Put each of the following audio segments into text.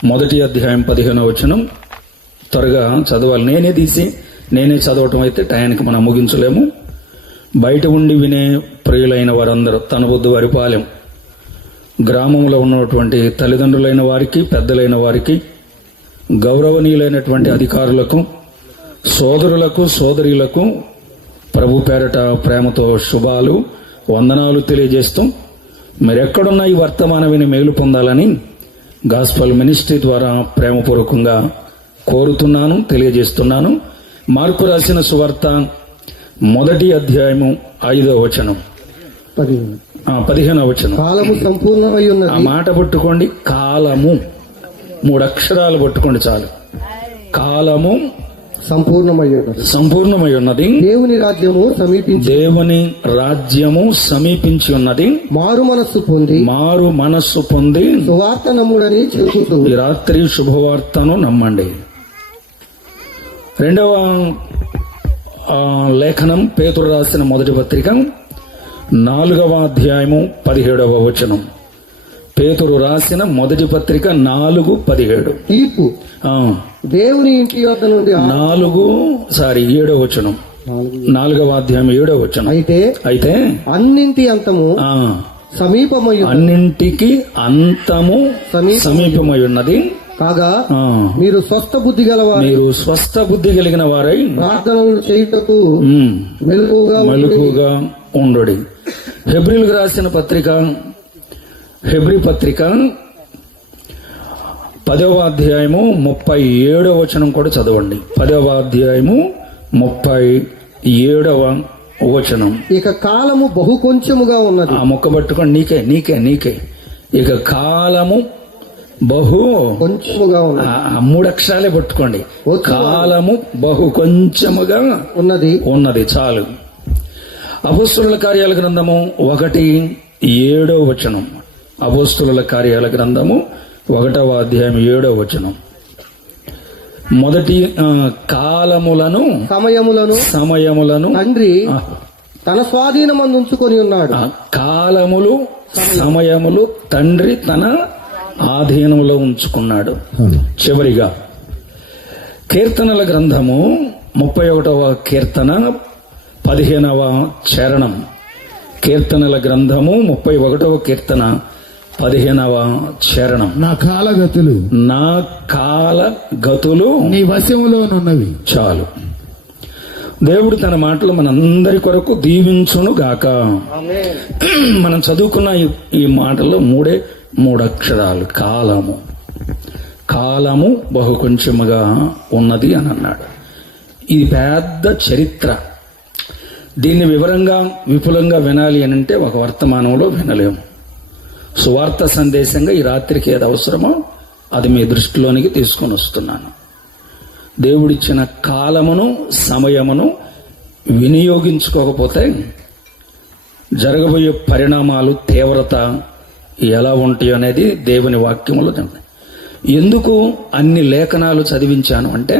మొదటి అధ్యాయం 15వ వచనం త్వరగా చదవాలి. నేనే చదవటం అయితే టయానికి మనం ముగించలేము. బయట ఉండి వినే ప్రియులైన వారందరూ తన వద్దు వారి పాలెం, గ్రామంలో ఉన్నటువంటి తల్లిదండ్రులైన వారికి, పెద్దలైన వారికి, గౌరవనీయులైనటువంటి అధికారులకు, సోదరులకు, సోదరీలకు ప్రభు పేరట ప్రేమతో శుభాలు, వందనాలు తెలియజేస్తూ మీరెక్కడున్నా ఈ వర్తమానం విని మేలు పొందాలని గాస్పల్ మినిస్ట్రీ ద్వారా ప్రేమపూర్వకంగా కోరుతున్నాను, తెలియజేస్తున్నాను. మార్కు రాసిన సువార్త మొదటి అధ్యాయము 5వ వచనం, 15వ వచనం. కాలము సంపూర్ణమై ఉన్నది. ఆ మాట పట్టుకోండి. కాలము 3 అక్షరాలు పట్టుకోండి చాలు. కాలము సంపూర్ణమై ఉన్నది. దేవుని రాజ్యము సమీపించి ఉన్నది. మారు మనస్సు పొంది సువార్త నమ్ముడని చెబుతూ ఈ రాత్రి శుభవార్తను నమ్మండి. 2వ లేఖనం పేతురు రాసిన మొదటి పత్రిక 4వ అధ్యాయము 17వ వచనం. పేతురు రాసిన మొదటి పత్రిక 4:17. తీర్పు దేవుని ఇంటి యొద్ద నుండి 7వ వచనం. 4వ అధ్యాయం 7వ వచనం. అయితే అన్నింటి అంతము అన్నింటికి అంతము సమీపమై ఉన్నది కాగా మీరు స్వస్థ బుద్ధి కలిగిన వారై ప్రార్థనలు చేయుటకు మెలకుగా ఉండుడి. హెబ్రీలకు రాసిన పత్రిక, హెబ్రీ పత్రిక 10వ అధ్యాయము 37వ వచనం కూడా చదవండి. 10వ అధ్యాయము 37వ వచనం. ఇక కాలము బహు కొంచెముగా ఉన్నది. ఆ మొక్క పట్టుకోండి. నీకే ఇక కాలము బహు కొంచెముగా ఉన్నది. 3 అక్షరాలే పట్టుకోండి. కాలము బహు కొంచెముగా ఉన్నది చాలు. అపోస్తలుల కార్యాల గ్రంథము 1:7వ వచనం. అపోస్తలుల కార్యాల గ్రంథము 1వ అధ్యాయం 7వ వచనం. మొదటి కాలములను సమయములను తండ్రి తన స్వాధీనమందు ఉంచుకొని ఉన్నాడు. కాలములు సమయములు తండ్రి తన ఆధీనంలో ఉంచుకున్నాడు. చివరిగా కీర్తనల గ్రంథము 31వ కీర్తన 15వ చరణం. కీర్తనల గ్రంథము 31వ కీర్తన 15వ చరణం. నా కాలగతులు నీ వశములోనున్నవి. చాలు. దేవుడు తన మాటలు మనందరి కొరకు దీవించును గాక. మనం చదువుకున్న ఈ మాటల్లో 3 అక్షరాలు. కాలము బహు కొంచెముగా ఉన్నది అని అన్నాడు. ఇది పెద్ద చరిత్ర. దీన్ని వివరంగా విపులంగా వినాలి అని అంటే ఒక వర్తమానంలో వినలేము. సువార్త సందేశంగా ఈ రాత్రికి ఏది అవసరమో అది మీ దృష్టిలోనికి తీసుకొని వస్తున్నాను. దేవుడిచ్చిన కాలమును సమయమును వినియోగించుకోకపోతే జరగబోయే పరిణామాలు, తీవ్రత ఎలా ఉంటాయి అనేది దేవుని వాక్యములో. ఎందుకు అన్ని లేఖనాలు చదివించాను అంటే,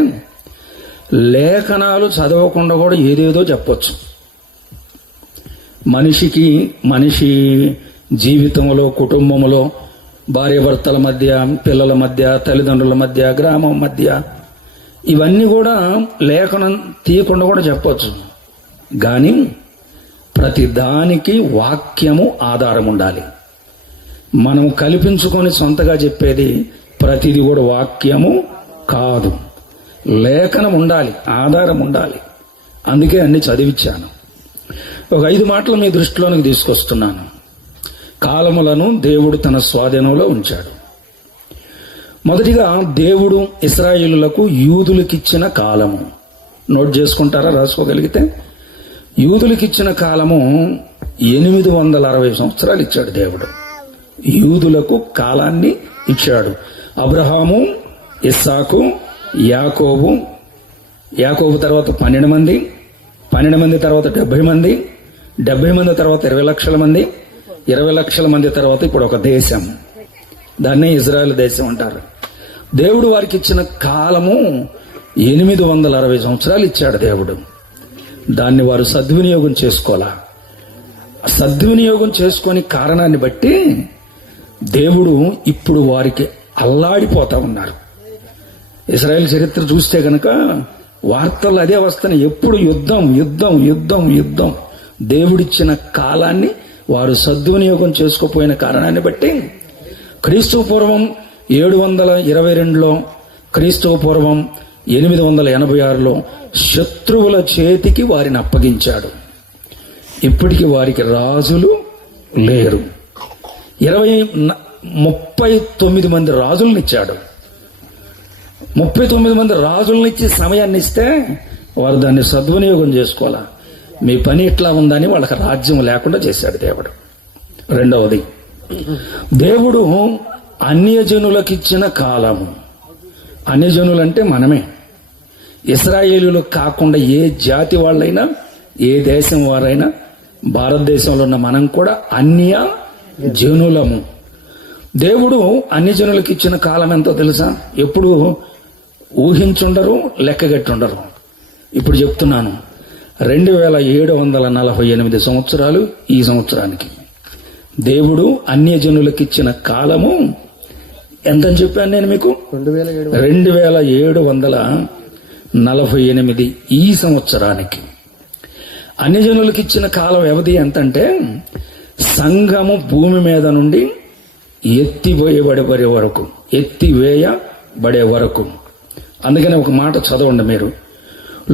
లేఖనాలు చదవకుండా కూడా ఏదేదో చెప్పొచ్చు. మనిషి జీవితంలో, కుటుంబంలో, భార్యాభర్తల మధ్య, పిల్లల మధ్య, తల్లిదండ్రుల మధ్య, గ్రామం మధ్య, ఇవన్నీ కూడా లేఖనం తీయకుండా కూడా చెప్పొచ్చు. కానీ ప్రతి దానికి వాక్యము ఆధారం ఉండాలి. మనం కల్పించుకొని సొంతగా చెప్పేది ప్రతిది కూడా వాక్యము కాదు. లేఖనం ఉండాలి, ఆధారం ఉండాలి. అందుకే అన్ని చదివించాను. ఒక 5 మాటలు మీ దృష్టిలోనికి తీసుకొస్తున్నాను. కాలములను దేవుడు తన స్వాధీనంలో ఉంచాడు. మొదటిగా దేవుడు ఇశ్రాయేలులకు యూదులకిచ్చిన కాలము. నోట్ చేసుకుంటారా? రాసుకోగలిగితే. యూదులకిచ్చిన కాలము 860 సంవత్సరాలు ఇచ్చాడు దేవుడు. యూదులకు కాలాన్ని ఇచ్చాడు. అబ్రహాము, ఇస్సాకు, యాకోబు తర్వాత 12 మంది, 12 మంది తర్వాత 70 మంది, 70 మంది తర్వాత 20 లక్షల మంది, 20 లక్షల మంది తర్వాత ఇప్పుడు ఒక దేశం. దాన్నే ఇజ్రాయెల్ దేశం అంటారు. దేవుడు వారికి ఇచ్చిన కాలము 860 సంవత్సరాలు ఇచ్చాడు దేవుడు. దాన్ని వారు సద్వినియోగం చేసుకోవాలా. సద్వినియోగం చేసుకొని కారణాన్ని బట్టి దేవుడు ఇప్పుడు వారికి అల్లాడిపోతా ఉన్నారు. ఇశ్రాయేల్ చరిత్ర చూస్తే కనుక వార్తలు అదే వస్తున్నాయి. ఎప్పుడు యుద్ధం యుద్ధం యుద్ధం యుద్ధం. దేవుడిచ్చిన కాలాన్ని వారు సద్వినియోగం చేసుకోపోయిన కారణాన్ని బట్టి క్రీస్తు పూర్వం 722లో, క్రీస్తు పూర్వం 886లో శత్రువుల చేతికి వారిని అప్పగించాడు. ఇప్పటికి వారికి రాజులు లేరు. 39 మంది రాజులనిచ్చాడు. 39 మంది రాజులనిచ్చి సమయాన్ని ఇస్తే వారు దాన్ని సద్వినియోగం చేసుకోవాలా. మీ పని ఇట్లా ఉందని వాళ్ళకి రాజ్యం లేకుండా చేశాడు దేవుడు. రెండవది, దేవుడు అన్యజనులకిచ్చిన కాలము. అన్యజనులంటే మనమే. ఇశ్రాయేలీయులు కాకుండా ఏ జాతి వాళ్ళైనా, ఏ దేశం వారైనా, భారతదేశంలో ఉన్న మనం కూడా అన్య జనులము. దేవుడు అన్ని జనులకు ఇచ్చిన కాలం ఎంతో తెలుసా? ఎప్పుడు ఊహించుండరు, లెక్కగట్టుండరు. ఇప్పుడు చెప్తున్నాను, 2748 సంవత్సరాలు ఈ సంవత్సరానికి. దేవుడు అన్యజనులకు ఇచ్చిన కాలము ఎంతని చెప్పాను నేను మీకు? 2748 ఈ సంవత్సరానికి. అన్యజనులకు ఇచ్చిన కాలం వ్యవధి ఎంతంటే సంఘము భూమి మీద నుండి ఎత్తివేయబడే వరకు. అందుకని ఒక మాట చదవండి మీరు.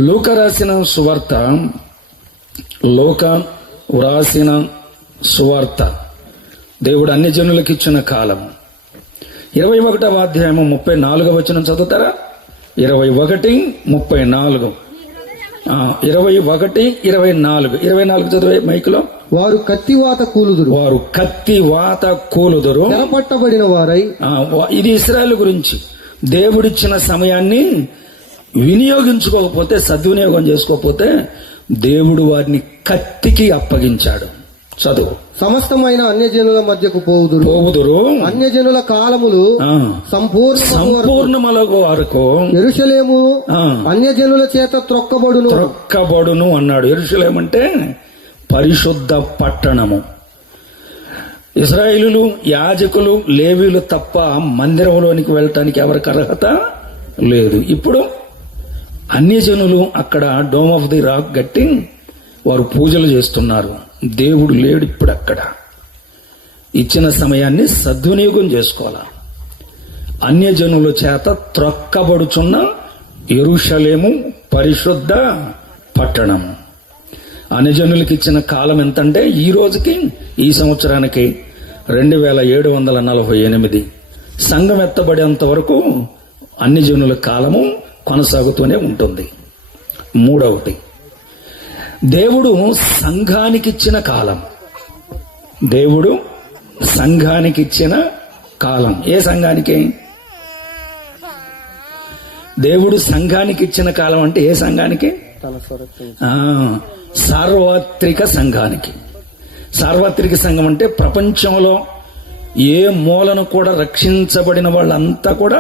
లూకా రాసిన సువార్త దేవుడు అన్ని జనులకు ఇచ్చిన కాలం. 21వ అధ్యాయము 34వ వచనం చదువుతారా? 21:34. 21:24 చదివే మైకులో. వారు కత్తివాత కూలుదురు, చెరపట్టబడిన వారై. ఇది ఇశ్రాయేలు గురించి. దేవుడిచ్చిన సమయాన్ని వినియోగించుకోకపోతే, సద్వినియోగం చేసుకోకపోతే దేవుడు వారిని కత్తికి అప్పగించాడు. చదువు. సమస్తమైన అన్యజనుల మధ్యకు పోవుదురు, అన్యజనుల కాలములు సంపూర్ణమలగు వరకు యెరూషలేము అన్యజనుల చేత త్రొక్కబడును అన్నాడు. యెరూషలేము అంటే పరిశుద్ధ పట్టణము. ఇశ్రాయేలులు, యాజకులు, లేవీలు తప్ప మందిరంలోనికి వెళ్ళటానికి ఎవరికి అర్హత లేదు. ఇప్పుడు అన్యజనులు అక్కడ డోమ్ ఆఫ్ ది రాక్ కట్టి వారు పూజలు చేస్తున్నారు. దేవుడు లేడు ఇప్పుడు అక్కడ. ఇచ్చిన సమయాన్ని సద్వినియోగం చేసుకోవాలా. అన్యజనుల చేత త్రొక్కబడుచున్న యెరూషలేము పరిశుద్ధ పట్టణము. అన్యజనులకు ఇచ్చిన కాలం ఎంతంటే ఈ రోజుకి, ఈ సంవత్సరానికి 2748. సంఘం ఎత్తబడేంత వరకు అన్యజనుల కాలము కొనసాగుతూనే ఉంటుంది. మూడవది, దేవుడు సంఘానికిచ్చిన కాలం. దేవుడు సంఘానికిచ్చిన కాలం. ఏ సంఘానికి? దేవుడు సంఘానికిచ్చిన కాలం అంటే ఏ సంఘానికి? సార్వత్రిక సంఘానికి. సార్వత్రిక సంఘం అంటే ప్రపంచంలో ఏ మూలను కూడా రక్షించబడిన వాళ్ళంతా కూడా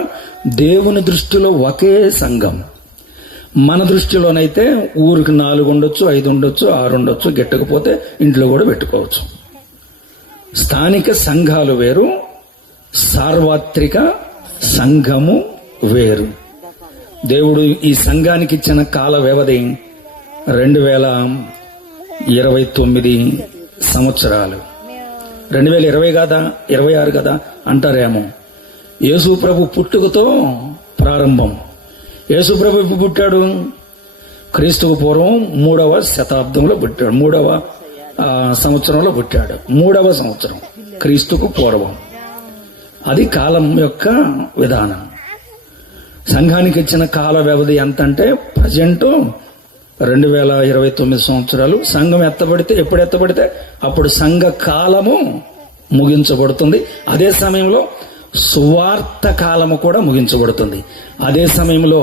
దేవుని దృష్టిలో ఒకే సంఘం. మన దృష్టిలోనైతే ఊరికి 4 ఉండొచ్చు, 5 ఉండొచ్చు, 6 ఉండొచ్చు, గెట్టకపోతే ఇంట్లో కూడా పెట్టుకోవచ్చు. స్థానిక సంఘాలు వేరు, సార్వత్రిక సంఘము వేరు. దేవుడు ఈ సంఘానికి ఇచ్చిన కాల వ్యవధి 2029 సంవత్సరాలు. 2020 కదా, 26 కదా అంటారేమో. యేసు ప్రభు పుట్టుకతో ప్రారంభం. యేసు ప్రభు ఎప్పుడు పుట్టాడు? క్రీస్తుకు పూర్వం 3వ శతాబ్దంలో పుట్టాడు. 3వ సంవత్సరంలో పుట్టాడు. 3వ సంవత్సరం క్రీస్తుకు పూర్వం. అది కాలం యొక్క విధానం. సంఘానికి ఇచ్చిన కాల వ్యవధి ఎంత అంటే ప్రజెంట్ 2029 సంవత్సరాలు. సంఘం ఎప్పుడు ఎత్తబడితే అప్పుడు సంఘ కాలము ముగించబడుతుంది. అదే సమయంలో సువార్త కాలము కూడా ముగించబడుతుంది. అదే సమయంలో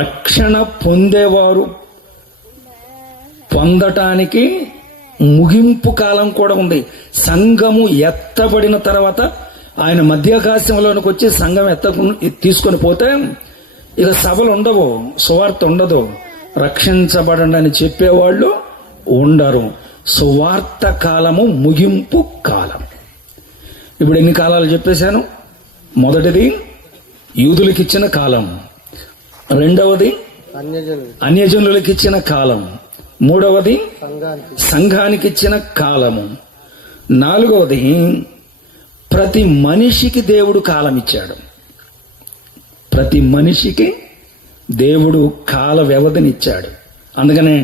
రక్షణ పొందేవారు పొందటానికి ముగింపు కాలం కూడా ఉంది. సంఘము ఎత్తబడిన తర్వాత ఆయన మధ్యాకాశంలోనికి వచ్చి సంఘం తీసుకొని పోతే ఇక సభలు ఉండవు, సువార్త ఉండదు, రక్షించబడండి అని చెప్పేవాళ్ళు ఉండరు. సువార్త కాలము ముగింపు కాలం. ఇప్పుడు ఎన్ని కాలాలు చెప్పేశాను? మొదటిది యూదులకిచ్చిన కాలం, రెండవది అన్యజనులు అన్యజనులకిచ్చిన కాలం, మూడవది సంఘానికి సంఘానికిచ్చిన కాలము, నాలుగవది ప్రతి మనిషికి దేవుడు కాలం ఇచ్చాడు. ప్రతి మనిషికి దేవుడు కాల వ్యవధినిచ్చాడు. అందుకనే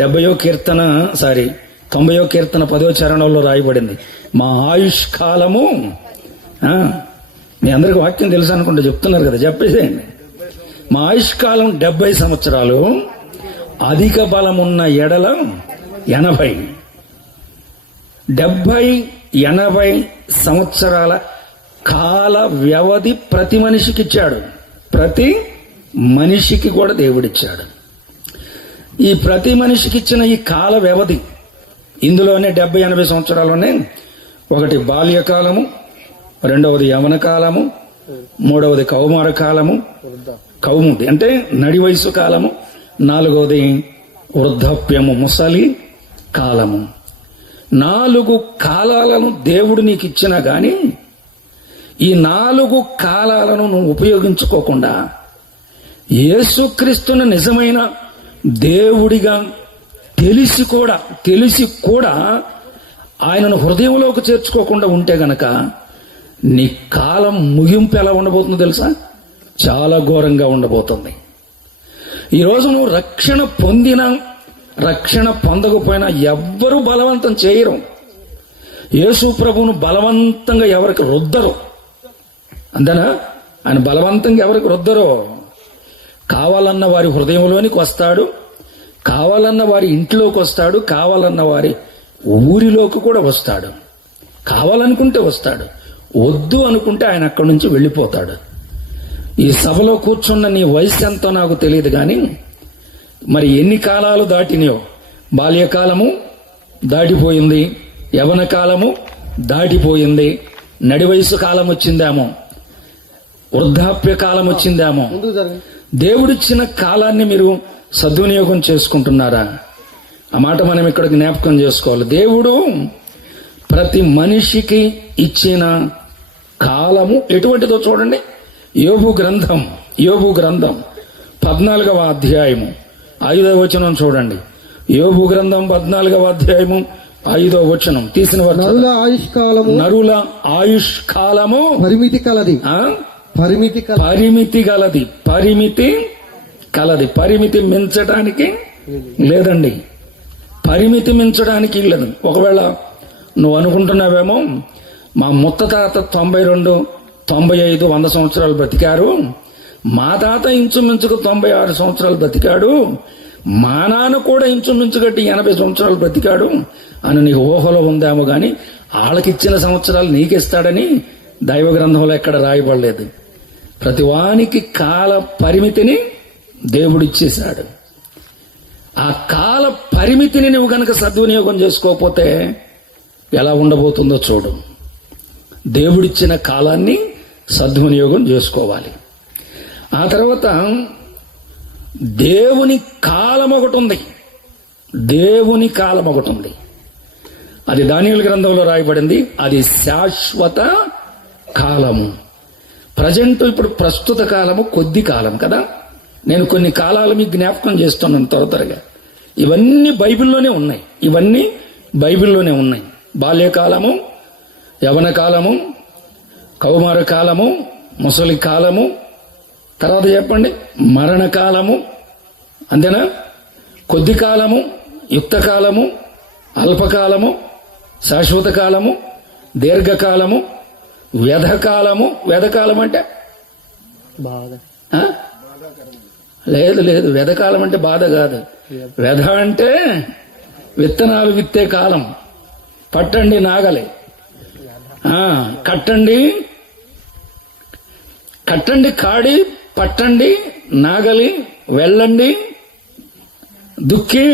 90వ కీర్తన 10వ చరణంలో రాయబడింది, మా ఆయుష్ కాలము. మీ అందరికి వాక్యం తెలుసు అనుకుంటే చెప్తున్నారు కదా, చెప్పేసేయండి. మా ఆయుష్ కాలం 70 సంవత్సరాలు, అధిక బలమున్న ఎడల 80. 70-80 సంవత్సరాల కాల వ్యవధి ప్రతి మనిషికి ఇచ్చాడు. ప్రతి మనిషికి కూడా దేవుడిచ్చాడు. ఈ ప్రతి మనిషికి ఇచ్చిన ఈ కాల వ్యవధి, ఇందులోనే 70-80 సంవత్సరాల్లోనే ఒకటి బాల్యకాలము, రెండవది యవన కాలము, మూడవది కౌమార కాలము, కౌముది అంటే నడి వయసు కాలము, నాలుగవది వృద్ధాప్యము, ముసలి కాలము. 4 కాలాలను దేవుడు నీకు ఇచ్చినా గాని ఈ 4 కాలాలను నువ్వు ఉపయోగించుకోకుండా యేసుక్రీస్తును నిజమైన దేవుడిగా తెలిసి కూడా ఆయనను హృదయంలోకి చేర్చుకోకుండా ఉంటే గనక నీ కాలం ముగింపు ఎలా ఉండబోతుందో తెలుసా? చాలా ఘోరంగా ఉండబోతుంది. ఈరోజు నువ్వు రక్షణ పొందినా రక్షణ పొందకపోయినా ఎవ్వరూ బలవంతం చేయరు. యేసు ప్రభువును బలవంతంగా ఎవరికి రుద్దరు. అంతేనా? ఆయన బలవంతంగా ఎవరికి రుద్దరు. కావాలన్న వారి హృదయంలోనికి వస్తాడు, కావాలన్న వారి ఇంట్లోకి వస్తాడు, కావాలన్న వారి ఊరిలోకి కూడా వస్తాడు. కావాలనుకుంటే వస్తాడు, వద్దు అనుకుంటే ఆయన అక్కడి నుంచి వెళ్ళిపోతాడు. ఈ సభలో కూర్చున్న నీ వయసు ఎంతో నాకు తెలియదు కానీ మరి ఎన్ని కాలాలు దాటినాయో. బాల్యకాలము దాటిపోయింది, యవన కాలము దాటిపోయింది, నడి వయసు కాలం వచ్చిందేమో, వృద్ధాప్య కాలం వచ్చిందేమో. ముందుకు జరగండి. దేవుడిచ్చిన కాలాన్ని మీరు సద్వినియోగం చేసుకుంటున్నారా? ఆ మాట మనం ఇక్కడ జ్ఞాపకం చేసుకోవాలి. దేవుడు ప్రతి మనిషికి ఇచ్చిన కాలము ఎటువంటిదో చూడండి. యోబు గ్రంథం 14వ అధ్యాయము 5వ వచనం చూడండి. యోబు గ్రంథం 14వ అధ్యాయము 5వ వచనం తీసిన నరుల ఆయుష్ కాలము నరుల ఆయుష్ కాలము పరిమితి కలది. పరిమితి మించడానికి లేదండి. పరిమితి మించడానికి లేదు. ఒకవేళ నువ్వు అనుకుంటున్నావేమో మా ముత్తాత 92, 95, 100 సంవత్సరాలు బ్రతికారు, మా తాత ఇంచుమించుకు 96 సంవత్సరాలు బ్రతికాడు, మా నాన్న కూడా ఇంచుమించు గట్టి 80 సంవత్సరాలు బ్రతికాడు అని నీకు ఊహలో ఉందేమో గాని వాళ్ళకిచ్చిన సంవత్సరాలు నీకిస్తాడని దైవ గ్రంథంలో ఎక్కడ రాయబడలేదు. ప్రతివానికి కాల పరిమితిని దేవుడిచ్చేశాడు. ఆ కాల పరిమితిని నువ్వు గనక సద్వినియోగం చేసుకోకపోతే ఎలా ఉండబోతుందో చూడు. దేవుడిచ్చిన కాలాన్ని సద్వినియోగం చేసుకోవాలి. ఆ తర్వాత దేవుని కాలం ఒకటి ఉంది. దేవుని కాలం ఒకటి ఉంది. అది దానియేలు గ్రంథంలో రాయబడింది. అది శాశ్వత కాలము. ఇప్పుడు ప్రస్తుత కాలము కొద్ది కాలం కదా. నేను కొన్ని కాలాలు మీకు జ్ఞాపకం చేస్తున్నాను త్వరగా. ఇవన్నీ బైబిల్లోనే ఉన్నాయి. బాల్యకాలము, యవన కాలము, కౌమార కాలము, ముసలి కాలము, తర్వాత చెప్పండి మరణకాలము, అంతేనా? కొద్ది కాలము, యుక్త కాలము, అల్పకాలము, శాశ్వత కాలము, దీర్ఘకాలము, వ్యధకాలము. వ్యధకాలం అంటే బాధ. లేదు, వ్యధకాలం అంటే బాధ కాదు. వ్యధ అంటే విత్తనాలు విత్తే కాలం. పట్టండి నాగలి, కట్టండి కాడి, పట్టండి నాగలి, వెళ్ళండి దుక్కి.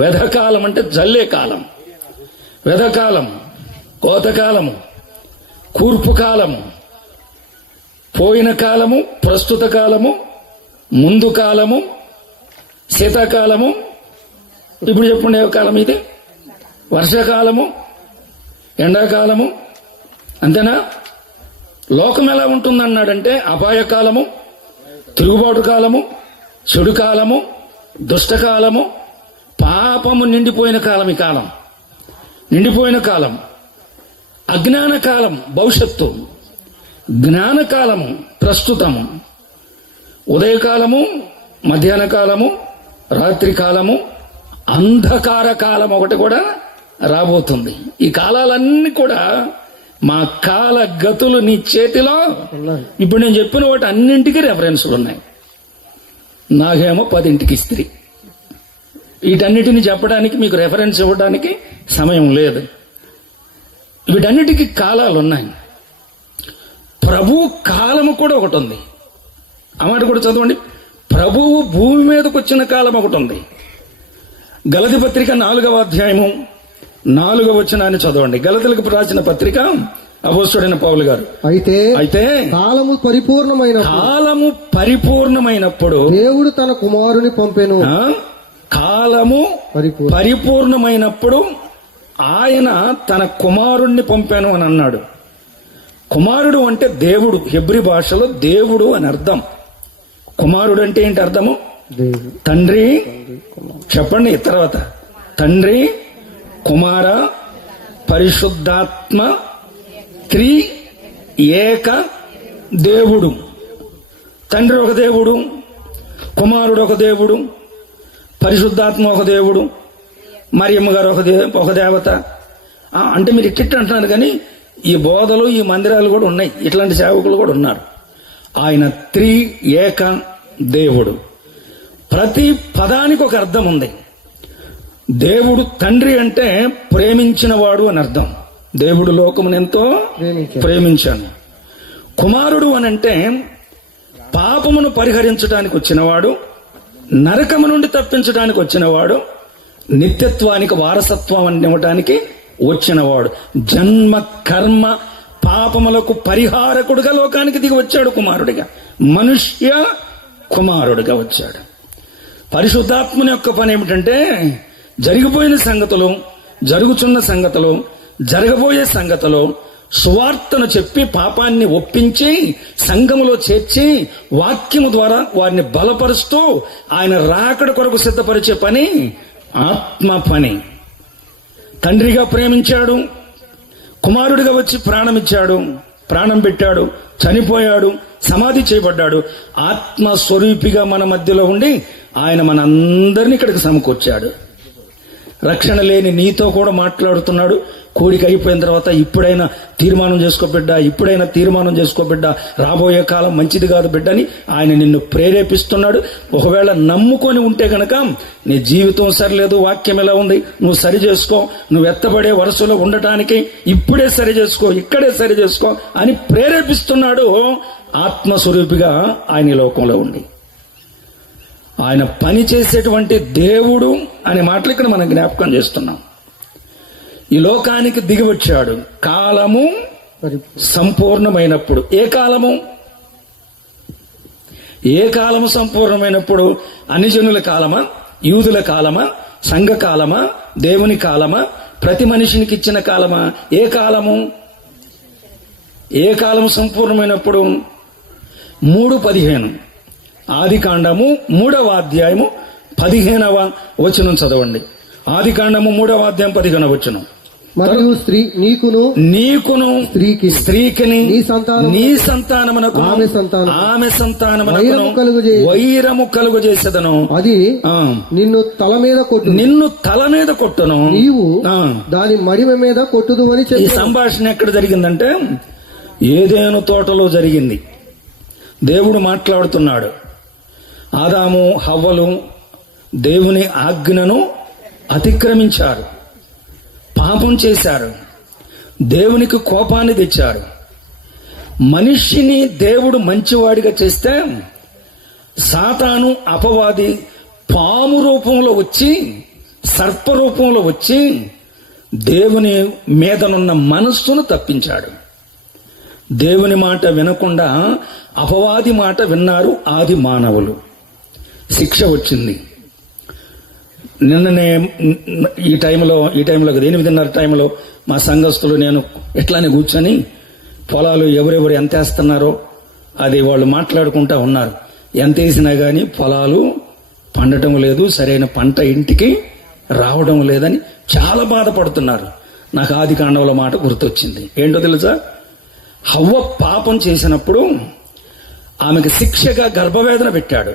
వ్యధకాలం అంటే జల్లే కాలం. వ్యధకాలం, కోతకాలము, కూర్పు కాలము, పోయిన కాలము, ప్రస్తుత కాలము, ముందు కాలము, శీతాకాలము. ఇప్పుడు చెప్పండి ఏ కాలం ఇది? వర్షాకాలము, ఎండాకాలము, అంతేనా? లోకం ఎలా ఉంటుందన్నాడంటే అపాయకాలము, తిరుగుబాటు కాలము, చెడు కాలము, దుష్టకాలము, పాపము నిండిపోయిన కాలం. ఈ కాలం నిండిపోయిన కాలం. అజ్ఞాన కాలం భవిష్యత్తు, జ్ఞానకాలము ప్రస్తుతము, ఉదయకాలము, మధ్యాహ్న కాలము, రాత్రి కాలము, అంధకార కాలం ఒకటి కూడా రాబోతుంది. ఈ కాలాలన్నీ కూడా మా కాల గతులు నీ చేతిలో. ఇప్పుడు నేను చెప్పిన వాటి అన్నింటికి రెఫరెన్స్లు ఉన్నాయి. నాకేమో 10ంటికి ఇస్త్రీ. వీటన్నిటిని చెప్పడానికి మీకు రెఫరెన్స్ ఇవ్వడానికి సమయం లేదు. వీటన్నిటికీ కాలాలు ఉన్నాయి. ప్రభు కాలము కూడా ఒకటి ఉంది. ఆ మాట కూడా చదవండి. ప్రభువు భూమి మీదకి వచ్చిన కాలం ఒకటి ఉంది. గలతీ పత్రిక 4వ అధ్యాయము 4వ వచనాన్ని చదవండి. గలతీలకు రాసిన పత్రిక అపోస్తలుడైన పౌలు గారు. అయితే కాలము పరిపూర్ణమైనప్పుడు దేవుడు తన కుమారుని పంపెను. కాలము పరిపూర్ణమైనప్పుడు ఆయన తన కుమారుణ్ణి పంపాను అని అన్నాడు. కుమారుడు అంటే దేవుడు. హెబ్రీ భాషలో దేవుడు అని అర్థం. కుమారుడు అంటే ఏంటి అర్థము? తండ్రి. చెప్పండి తర్వాత. తండ్రి, కుమార, పరిశుద్ధాత్మ, త్రి ఏక దేవుడు. తండ్రి ఒక దేవుడు, కుమారుడు ఒక దేవుడు, పరిశుద్ధాత్మ ఒక దేవుడు, మరియమ్మ గారు ఒక దేవత. అంటే మీరు ఇట్టిట్టు అంటున్నారు, కానీ ఈ బోధలు, ఈ మందిరాలు కూడా ఉన్నాయి. ఇట్లాంటి సేవకులు కూడా ఉన్నారు. ఆయన త్రి ఏక దేవుడు. ప్రతి పదానికి ఒక అర్థం ఉంది. దేవుడు తండ్రి అంటే ప్రేమించినవాడు అని అర్థం. దేవుడు లోకమును ఎంతో ప్రేమించాను. కుమారుడు అని అంటే పాపమును పరిహరించడానికి వచ్చినవాడు, నరకము నుండి తప్పించడానికి వచ్చినవాడు, నిత్యత్వానికి వారసత్వం ఇవ్వటానికి వచ్చినవాడు. జన్మ కర్మ పాపములకు పరిహారకుడుగా లోకానికి దిగి వచ్చాడు. కుమారుడిగా, మనుష్య కుమారుడిగా వచ్చాడు. పరిశుద్ధాత్మని యొక్క పని ఏమిటంటే జరిగిపోయిన సంగతులు, జరుగుతున్న సంగతులు, జరగబోయే సంగతులు సువార్తను చెప్పి పాపాన్ని ఒప్పించి సంఘములో చేర్చి వాక్యము ద్వారా వారిని బలపరుస్తూ ఆయన రాకడ కొరకు సిద్ధపరిచే పని ఆత్మ పని. తండ్రిగా ప్రేమించాడు, కుమారుడిగా వచ్చి ప్రాణమిచ్చాడు, ప్రాణం పెట్టాడు, చనిపోయాడు, సమాధి చేయబడ్డాడు. ఆత్మస్వరూపిగా మన మధ్యలో ఉండి ఆయన మనందరినీ ఇక్కడికి సమకూర్చాడు. రక్షణ లేని నీతో కూడా మాట్లాడుతున్నాడు. కోడిక అయిపోయిన తర్వాత ఇప్పుడైనా తీర్మానం చేసుకో బిడ్డ, ఇప్పుడైనా తీర్మానం చేసుకో బిడ్డ, రాబోయే కాలం మంచిది కాదు బిడ్డ అని ఆయన నిన్ను ప్రేరేపిస్తున్నాడు. ఒకవేళ నమ్ముకొని ఉంటే గనక నీ జీవితం సరిలేదు, వాక్యం ఎలా ఉంది, నువ్వు సరి చేసుకో, నువ్వు ఎత్తబడే వరుసలో ఉండటానికి ఇప్పుడే సరి చేసుకో, ఇక్కడే సరి చేసుకో అని ప్రేరేపిస్తున్నాడు. ఆత్మస్వరూపిగా ఆయన ఈ లోకంలో ఉండి ఆయన పని చేసేటువంటి దేవుడు అనే మాటలు ఇక్కడ మనం జ్ఞాపకం చేస్తున్నాం. ఈ లోకానికి దిగి వచ్చాడు. కాలము సంపూర్ణమైనప్పుడు. ఏ కాలము సంపూర్ణమైనప్పుడు? అన్యజనుల కాలమా, యూదుల కాలమా, సంఘ కాలమా, దేవుని కాలమా, ప్రతి మనిషినికి ఇచ్చిన కాలమా? ఏ కాలము సంపూర్ణమైనప్పుడు? 3:15 ఆదికాండము 3వ అధ్యాయము 15వ వచనం చదవండి. ఆదికాండము 3వ అధ్యాయం 15వ వచనం. మరియు నీకును స్త్రీకిని నీ సంతానమునకు ఆమె సంతానమునకు వైరము కలుగజేసేదను. అది నిన్ను తల మీద కొట్టును, నీవు దాని మడిమ మీద కొట్టుదు అని చెప్పి. ఈ సంభాషణ ఎక్కడ జరిగిందంటే ఏదెను తోటలో జరిగింది. దేవుడు మాట్లాడుతున్నాడు. ఆదాము హవ్వలు దేవుని ఆజ్ఞను అతిక్రమించారు, పాపం చేశారు, దేవునికి కోపాన్ని తెచ్చారు. మనిషిని దేవుడు మంచివాడిగా చేస్తే సాతాను అపవాది పాము రూపంలో వచ్చి, సర్ప రూపంలో వచ్చి దేవుని మీదనున్న మనస్సును తప్పించాడు. దేవుని మాట వినకుండా అపవాది మాట విన్నారు ఆది మానవులు. శిక్ష వచ్చింది. నిన్ననే ఈ టైంలో 8:30 టైంలో మా సంఘస్థులు నేను ఎట్లానే కూర్చొని పొలాలు ఎవరెవరు ఎంత వేస్తున్నారో అది వాళ్ళు మాట్లాడుకుంటా ఉన్నారు. ఎంత వేసినా గానీ పొలాలు పండటం లేదు, సరైన పంట ఇంటికి రావడం లేదని చాలా బాధపడుతున్నారు. నాకు ఆది కాండంలో మాట గుర్తొచ్చింది. ఏంటో తెలుసా? హవ్వ పాపం చేసినప్పుడు ఆమెకు శిక్షగా గర్భవేదన పెట్టాడు.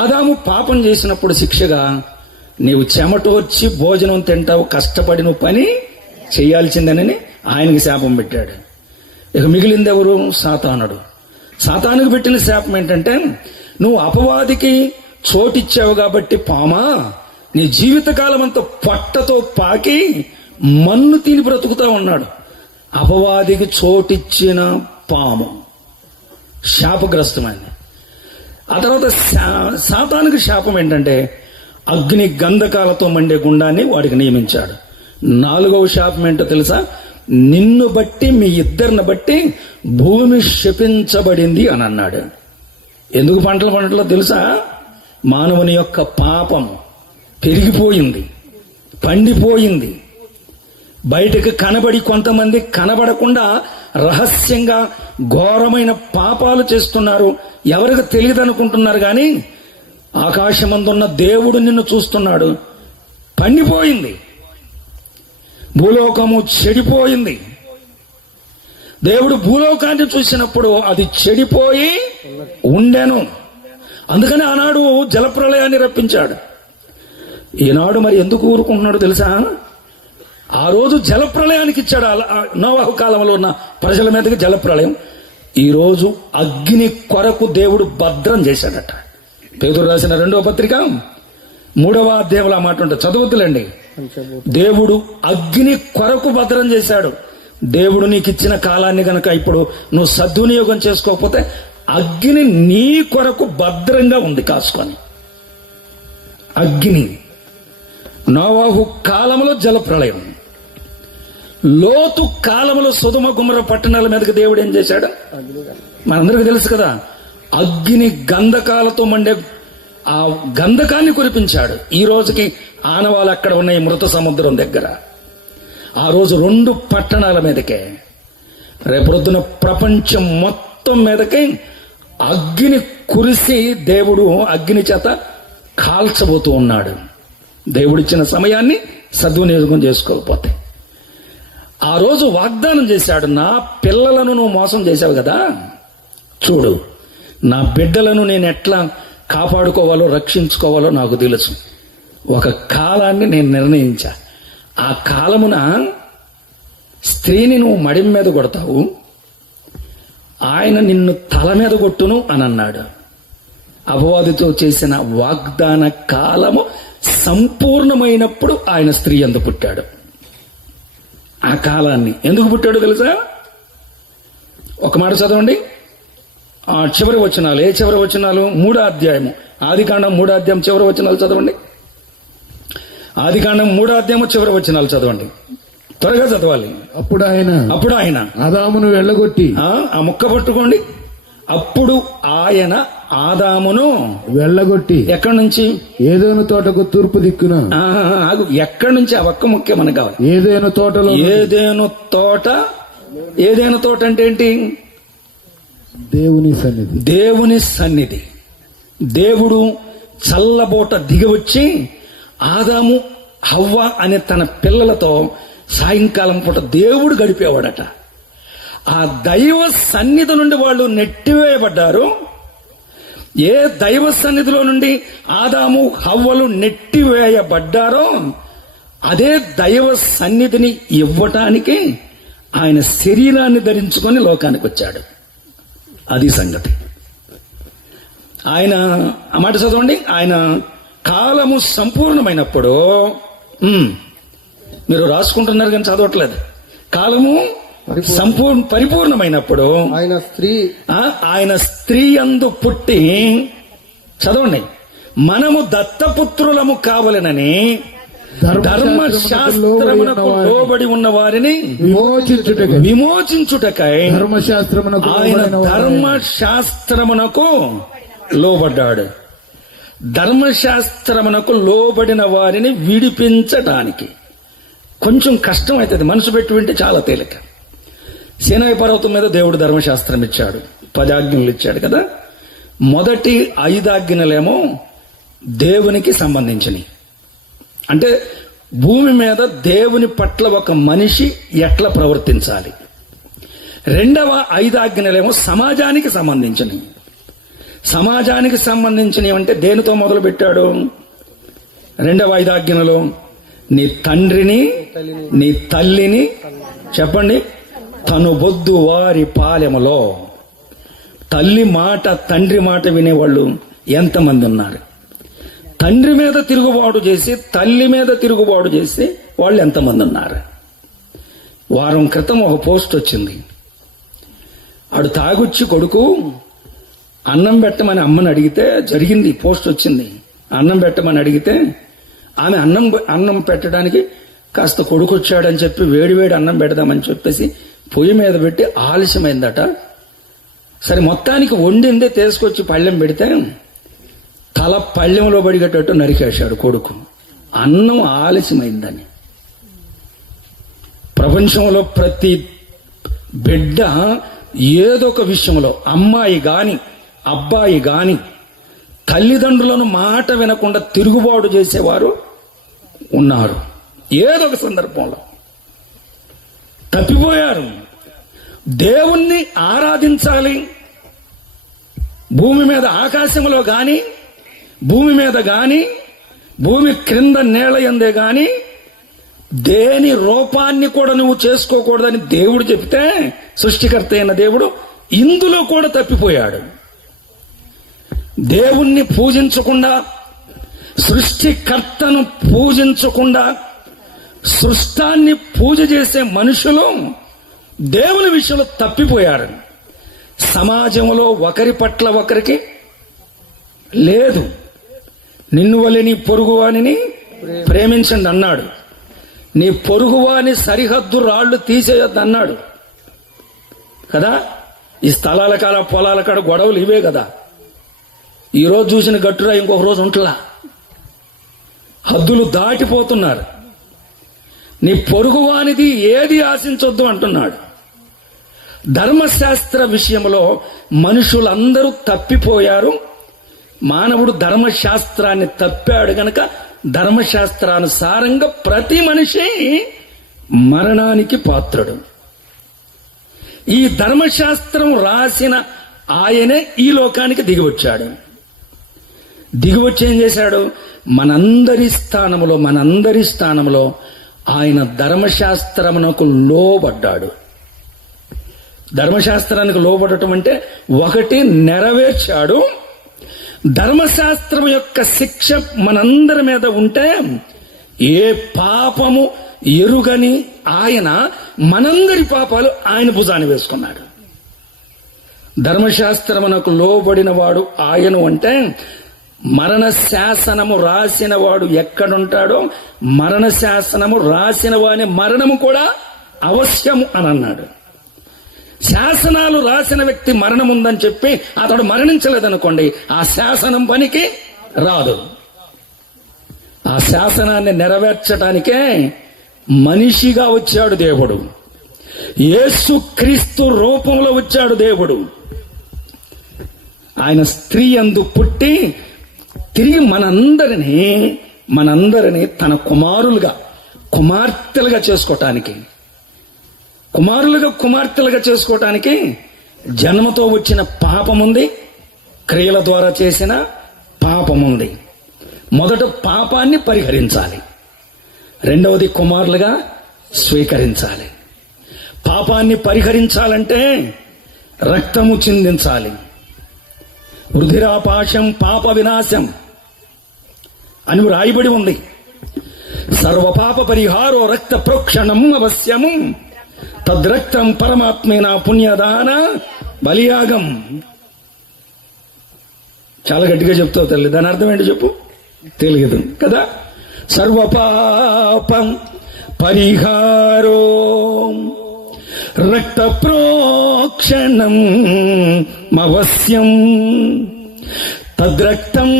ఆదాము పాపం చేసినప్పుడు శిక్షగా నీవు చెమటోర్చి భోజనం తింటావు, కష్టపడి నువ్వు పని చేయాల్సిందేనని ఆయనకి శాపం పెట్టాడు. ఇక మిగిలింది ఎవరు? సాతానుడు. సాతానుకు పెట్టిన శాపం ఏంటంటే, నువ్వు అపవాదికి చోటిచ్చావు కాబట్టి పామా నీ జీవితకాలం అంతా పొట్టతో పాకి మన్ను తిని బ్రతుకుతా ఉన్నాడు. అపవాదికి చోటిచ్చిన పాము శాపగ్రస్తమైంది. ఆ తర్వాత సాతానుకు శాపం ఏంటంటే, అగ్ని గంధకాలతో మండే గుండాన్ని వాడికి నియమించాడు. 4వ శాపం ఏంటో తెలుసా? నిన్ను బట్టి మీ ఇద్దరిని బట్టి భూమి శపించబడింది అని అన్నాడు. ఎందుకు పంటలో తెలుసా? మానవుని యొక్క పాపం పెరిగిపోయింది, పండిపోయింది. బయటకు కనబడి కొంతమంది కనబడకుండా రహస్యంగా ఘోరమైన పాపాలు చేస్తున్నారు. ఎవరికి తెలియదు అనుకుంటున్నారు కానీ ఆకాశమందున్న దేవుడు నిన్ను చూస్తున్నాడు. పండిపోయింది, భూలోకము చెడిపోయింది. దేవుడు భూలోకాన్ని చూసినప్పుడు అది చెడిపోయి ఉండెను. అందుకని ఆనాడు జలప్రళయాన్ని రప్పించాడు. ఈనాడు మరి ఎందుకు ఊరుకుంటున్నాడు తెలుసా? ఆ రోజు జలప్రళయానికి ఇచ్చాడు. నోవహు కాలంలో ఉన్న ప్రజల మీదకి జలప్రళయం. ఈ రోజు అగ్ని కొరకు దేవుడు భద్రం చేశాడట. పేతురు రాసిన 2వ పత్రిక 3వ అధ్యాయంలో మాట ఉంటుంది, చదవద్దులండి. దేవుడు అగ్ని కొరకు భద్రం చేశాడు. దేవుడు నీకు ఇచ్చిన కాలాన్ని గనక ఇప్పుడు నువ్వు సద్వినియోగం చేసుకోకపోతే అగ్ని నీ కొరకు భద్రంగా ఉంది, కాసుకొని. అగ్ని. నోవహు కాలంలో జలప్రళయం, లోతు కాలంలో సొదొమ గుమర పట్టణాల మీదకి దేవుడు ఏం చేశాడు మనందరికీ తెలుసు కదా. అగ్ని గంధకాలతో మండే ఆ గంధకాన్ని కురిపించాడు. ఈ రోజుకి ఆనవాళ్ళు అక్కడ ఉన్నాయి, మృత సముద్రం దగ్గర. ఆ రోజు 2 పట్టణాల మీదకే, రేపొద్దున ప్రపంచం మొత్తం మీదకి అగ్ని కురిసి దేవుడు అగ్ని చేత కాల్చబోతూ ఉన్నాడు. దేవుడిచ్చిన సమయాన్ని సద్వినియోగం చేసుకోకపోతే. ఆ రోజు వాగ్దానం చేశాడు, నా పిల్లలను నువ్వు మోసం చేశావు కదా, చూడు నా బిడ్డలను నేను ఎట్లా కాపాడుకోవాలో రక్షించుకోవాలో నాకు తెలుసు. ఒక కాలాన్ని నేను నిర్ణయించా. ఆ కాలమున స్త్రీని నువ్వు మడిం మీద కొడతావు, ఆయన నిన్ను తల మీద కొట్టును అని అన్నాడు. అపవాదితో చేసిన వాగ్దాన కాలము సంపూర్ణమైనప్పుడు ఆయన స్త్రీ యందు పుట్టాడు. ఆ కాలాన్ని ఎందుకు పుట్టాడో తెలుసా? ఒక మాట చదవండి. ఆ చివరి వచనాలు. ఏ చివరి వచనాలు? 3వ అధ్యాయము, ఆదికాండం 3వ అధ్యాయం చివరి వచనాలు చదవండి. ఆదికాండం 3వ అధ్యాయము చివరి వచనాలు చదవండి, త్వరగా చదవాలి. అప్పుడు ఆయన ఆదామును వెళ్ళగొట్టి, ఆ ముక్క పట్టుకోండి. అప్పుడు ఆయన ఆదామును వెళ్ళగొట్టి, ఎక్కడి నుంచి? ఏదోను తోటకు తూర్పు దిక్కున. ఎక్కడి నుంచి? ఆ ఒక్క ముఖ్య మనకు కావాలి. ఏదైనా తోటలో. ఏదైనా తోట. ఏదైనా తోట అంటే ఏంటి? దేవుని సన్నిధి. దేవుని సన్నిధి. దేవుడు చల్లబోట దిగివచ్చి ఆదాము హవ్వ అనే తన పిల్లలతో సాయంకాలం పూట దేవుడు గడిపేవాడట. ఆ దైవ సన్నిధి నుండి వాళ్ళు నెట్టివేయబడ్డారు. ఏ దైవ సన్నిధిలో నుండి ఆదాము హవ్వలు నెట్టివేయబడ్డారో అదే దైవ సన్నిధిని ఇవ్వటానికి ఆయన శరీరాన్ని ధరించుకొని లోకానికి వచ్చాడు. అది సంగతి. ఆయన ఆ మాట చదవండి. ఆయన కాలము సంపూర్ణమైనప్పుడు, మీరు రాసుకుంటున్నారు కానీ చదవట్లేదు. కాలము పరిపూర్ణమైనప్పుడు ఆయన స్త్రీ యందు పుట్టి, చదవండి, మనము దత్తపుత్రులము కావాలనని ధర్మశాస్త్రమునకు లోబడి ఉన్న వారిని విమోచించుటకై ఆయన ధర్మశాస్త్రమునకు లోబడ్డాడు. ధర్మశాస్త్రమునకు లోబడిన వారిని విడిపించటానికి. కొంచెం కష్టం అవుతుంది, మనసు పెట్టి వింటే చాలా తేలిక. సీనాయి పర్వతం మీద దేవుడు ధర్మశాస్త్రం ఇచ్చాడు, 10 ఆజ్ఞలు ఇచ్చాడు కదా. మొదటి 5 ఆజ్ఞలేమో దేవునికి సంబంధించినవి. అంటే భూమి మీద దేవుని పట్ల ఒక మనిషి ఎట్లా ప్రవర్తించాలి. రెండవ 5 ఆజ్ఞలేమో సమాజానికి సంబంధించినవి. సమాజానికి సంబంధించినవి అంటే దేనితో మొదలు పెట్టాడు? రెండవ 5 ఆజ్ఞలలో నీ తండ్రిని నీ తల్లిని చెప్పండి తనుబొద్దు వారి పాలెములో. తల్లి మాట తండ్రి మాట వినేవాళ్ళు ఎంతమంది ఉన్నారు? తండ్రి మీద తిరుగుబాటు చేసి తల్లి మీద తిరుగుబాటు చేసి వాళ్ళు ఎంతమంది ఉన్నారు? వారం క్రితం ఒక పోస్ట్ వచ్చింది. ఆడు తాగొచ్చి కొడుకు అన్నం పెట్టమని అమ్మని అడిగితే, జరిగింది, పోస్ట్ వచ్చింది. అన్నం పెట్టమని అడిగితే ఆమె అన్నం పెట్టడానికి కాస్త కొడుకు వచ్చాడని చెప్పి వేడివేడి అన్నం పెడదామని చెప్పేసి పొయ్యి మీద పెట్టి ఆలస్యమైందట. సరే మొత్తానికి వండిందే తీసుకొచ్చి పళ్ళెం పెడితే తల పళ్ళెంలో పడిగేటట్టు నరికేశాడు కొడుకు, అన్నం ఆలస్యమైందని. ప్రపంచంలో ప్రతి బిడ్డ ఏదో ఒక విషయంలో, అమ్మాయి గాని అబ్బాయి గాని, తల్లిదండ్రులను మాట వినకుండా తిరుగుబాటు చేసేవారు ఉన్నారు. ఏదో ఒక సందర్భంలో తప్పిపోయారు. దేవుణ్ణి ఆరాధించాలి. భూమి మీద ఆకాశంలో గాని, భూమి మీద గాని, భూమి క్రింద నేల యందే గాని దేని రూపాన్ని కూడా నువ్వు చేసుకోకూడదని దేవుడు చెప్తే, సృష్టికర్త అయిన దేవుడు ఇందులో కూడా తప్పిపోయాడు. దేవుణ్ణి పూజించకుండా, సృష్టికర్తను పూజించకుండా సృష్టాన్ని పూజ చేసే మనుషులు దేవుని విషయంలో తప్పిపోయారు. సమాజంలో ఒకరి పట్ల ఒకరికి లేదు. నిన్ను వలె నీ పొరుగువానిని ప్రేమించండి అన్నాడు. నీ పొరుగువాని సరిహద్దు రాళ్లు తీసేయొద్దు అన్నాడు కదా. ఈ స్థలాల కాడ పొలాల కాడ గొడవలు ఇవే కదా. ఈ రోజు చూసిన గట్టురా ఇంకొక రోజు ఉంటలా, హద్దులు దాటిపోతున్నారు. నీ పొరుగువానిది ఏది ఆశించొద్దు అంటున్నాడు. ధర్మశాస్త్ర విషయంలో మనుషులందరూ తప్పిపోయారు. మానవుడు ధర్మశాస్త్రాన్ని తప్పాడు గనక ధర్మశాస్త్రానుసారంగా ప్రతి మనిషి మరణానికి పాత్రుడు. ఈ ధర్మశాస్త్రం రాసిన ఆయనే ఈ లోకానికి దిగివచ్చాడు. దిగివచ్చి ఏం చేశాడు? మనందరి స్థానంలో ఆయన ధర్మశాస్త్రమునకు లోబడ్డాడు. ధర్మశాస్త్రానికి లోబడటం అంటే ఒకటి నెరవేర్చాడు. ధర్మశాస్త్రం యొక్క శిక్ష మనందరి మీద ఉంటే ఏ పాపము ఎరుగని ఆయన మనందరి పాపాలు ఆయన భుజాన్ని వేసుకున్నాడు. ధర్మశాస్త్రమునకు లోబడిన వాడు ఆయన అంటే మరణ శాసనము రాసిన వాడు ఎక్కడుంటాడో మరణ శాసనము రాసిన వాని మరణము కూడా అవశ్యము అని అన్నాడు. శాసనాలు రాసిన వ్యక్తి మరణం ఉందని చెప్పి అతడు మరణించలేదనుకోండి, ఆ శాసనం పనికి రాదు. ఆ శాసనాన్ని నెరవేర్చడానికే మనిషిగా వచ్చాడు దేవుడు. యేసుక్రీస్తు రూపంలో వచ్చాడు దేవుడు. ఆయన స్త్రీ యందు పుట్టి తిరిగి మనందరినీ తన కుమార్తెలుగా చేసుకోవటానికి జన్మతో వచ్చిన పాపముంది, క్రియల ద్వారా చేసిన పాపముంది. మొదట పాపాన్ని పరిహరించాలి, రెండవది కుమారులుగా స్వీకరించాలి. పాపాన్ని పరిహరించాలంటే రక్తము చిందించాలి. రుధిరాపాశం పాప వినాశం అని రాయబడి ఉంది. సర్వపాప పరిహారో రక్త ప్రోక్షణం అవశ్యము తద్రక్తం పరమాత్మేన పుణ్యదాన బలియాగం. చాలా గట్టిగా చెప్తావు తల్లి, దాని అర్థం ఏంటి చెప్పు? తెలియదు కదా. సర్వపాపం పరిహారో రక్త ప్రోక్షణం అవశ్యం తద్రక్తం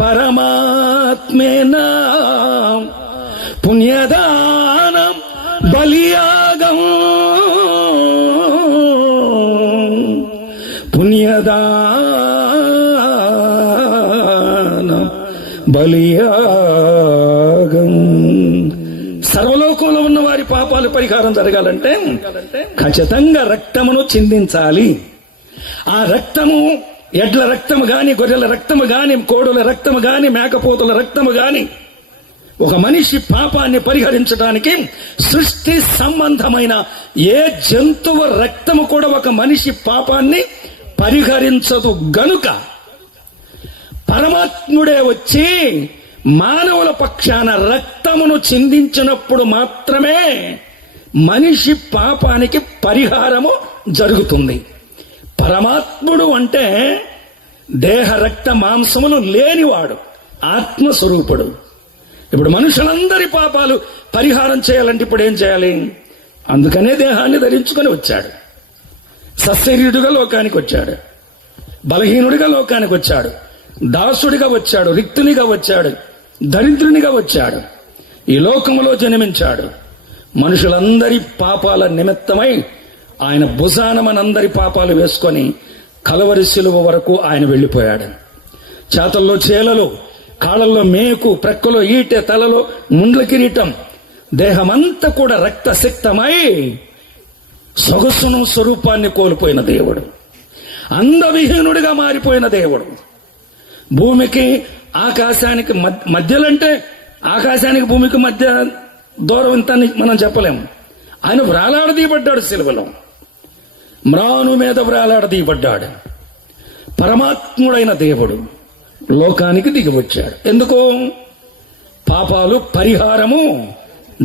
పరమాత్మేన పుణ్యదానం బలియాగం. బలియాగం. సర్వలోకంలో ఉన్న వారి పాపాలు పరిహారం జరగాలంటే ఖచ్చితంగా రక్తమును చిందించాలి. ఆ రక్తము ఎడ్ల రక్తము గాని, గొర్రెల రక్తము గాని, కోడుల రక్తము గాని, మేకపోతుల రక్తము గాని ఒక మనిషి పాపాన్ని పరిహరించడానికి సృష్టి సంబంధమైన ఏ జంతువు రక్తము కూడా ఒక మనిషి పాపాన్ని పరిహరించదు గనుక పరమాత్ముడే వచ్చి మానవుల పక్షాన రక్తమును చిందించినప్పుడు మాత్రమే మనిషి పాపానికి పరిహారము జరుగుతుంది. పరమాత్ముడు అంటే దేహ రక్త మాంసములు లేనివాడు, ఆత్మస్వరూపుడు. ఇప్పుడు మనుషులందరి పాపాలు పరిహారం చేయాలంటే ఇప్పుడు ఏం చేయాలి? అందుకనే దేహాన్ని ధరించుకొని వచ్చాడు. సశరీరుడుగా లోకానికి వచ్చాడు, బలహీనుడిగా లోకానికి వచ్చాడు, దాసుడిగా వచ్చాడు, రిక్తునిగా వచ్చాడు, దరిద్రునిగా వచ్చాడు, ఈ లోకములో జన్మించాడు. మనుషులందరి పాపాల నిమిత్తమై ఆయన భుజాన మనందరి పాపాలు వేసుకొని కలవరి శిలువ వరకు ఆయన వెళ్లిపోయాడు. చేతల్లో చేలలు, కాళ్ళల్లో మేకు, ప్రక్కలో ఈటె, తలలో ముండ్ల కిరీటం, దేహమంతా కూడా రక్తసిక్తమై సొగసును స్వరూపాన్ని కోల్పోయిన దేవుడు, అందవిహీనుడిగా మారిపోయిన దేవుడు, భూమికి ఆకాశానికి మధ్యలంటే ఆకాశానికి భూమికి మధ్య దూరం ఇంత మనం చెప్పలేము. ఆయన వ్రాలాడదీయబడ్డాడు శిలువలో, మ్రాను మీద వ్రాలాడదీయబడ్డాడు. పరమాత్ముడైన దేవుడు లోకానికి దిగి వచ్చాడు. ఎందుకు? పాపాలు పరిహారము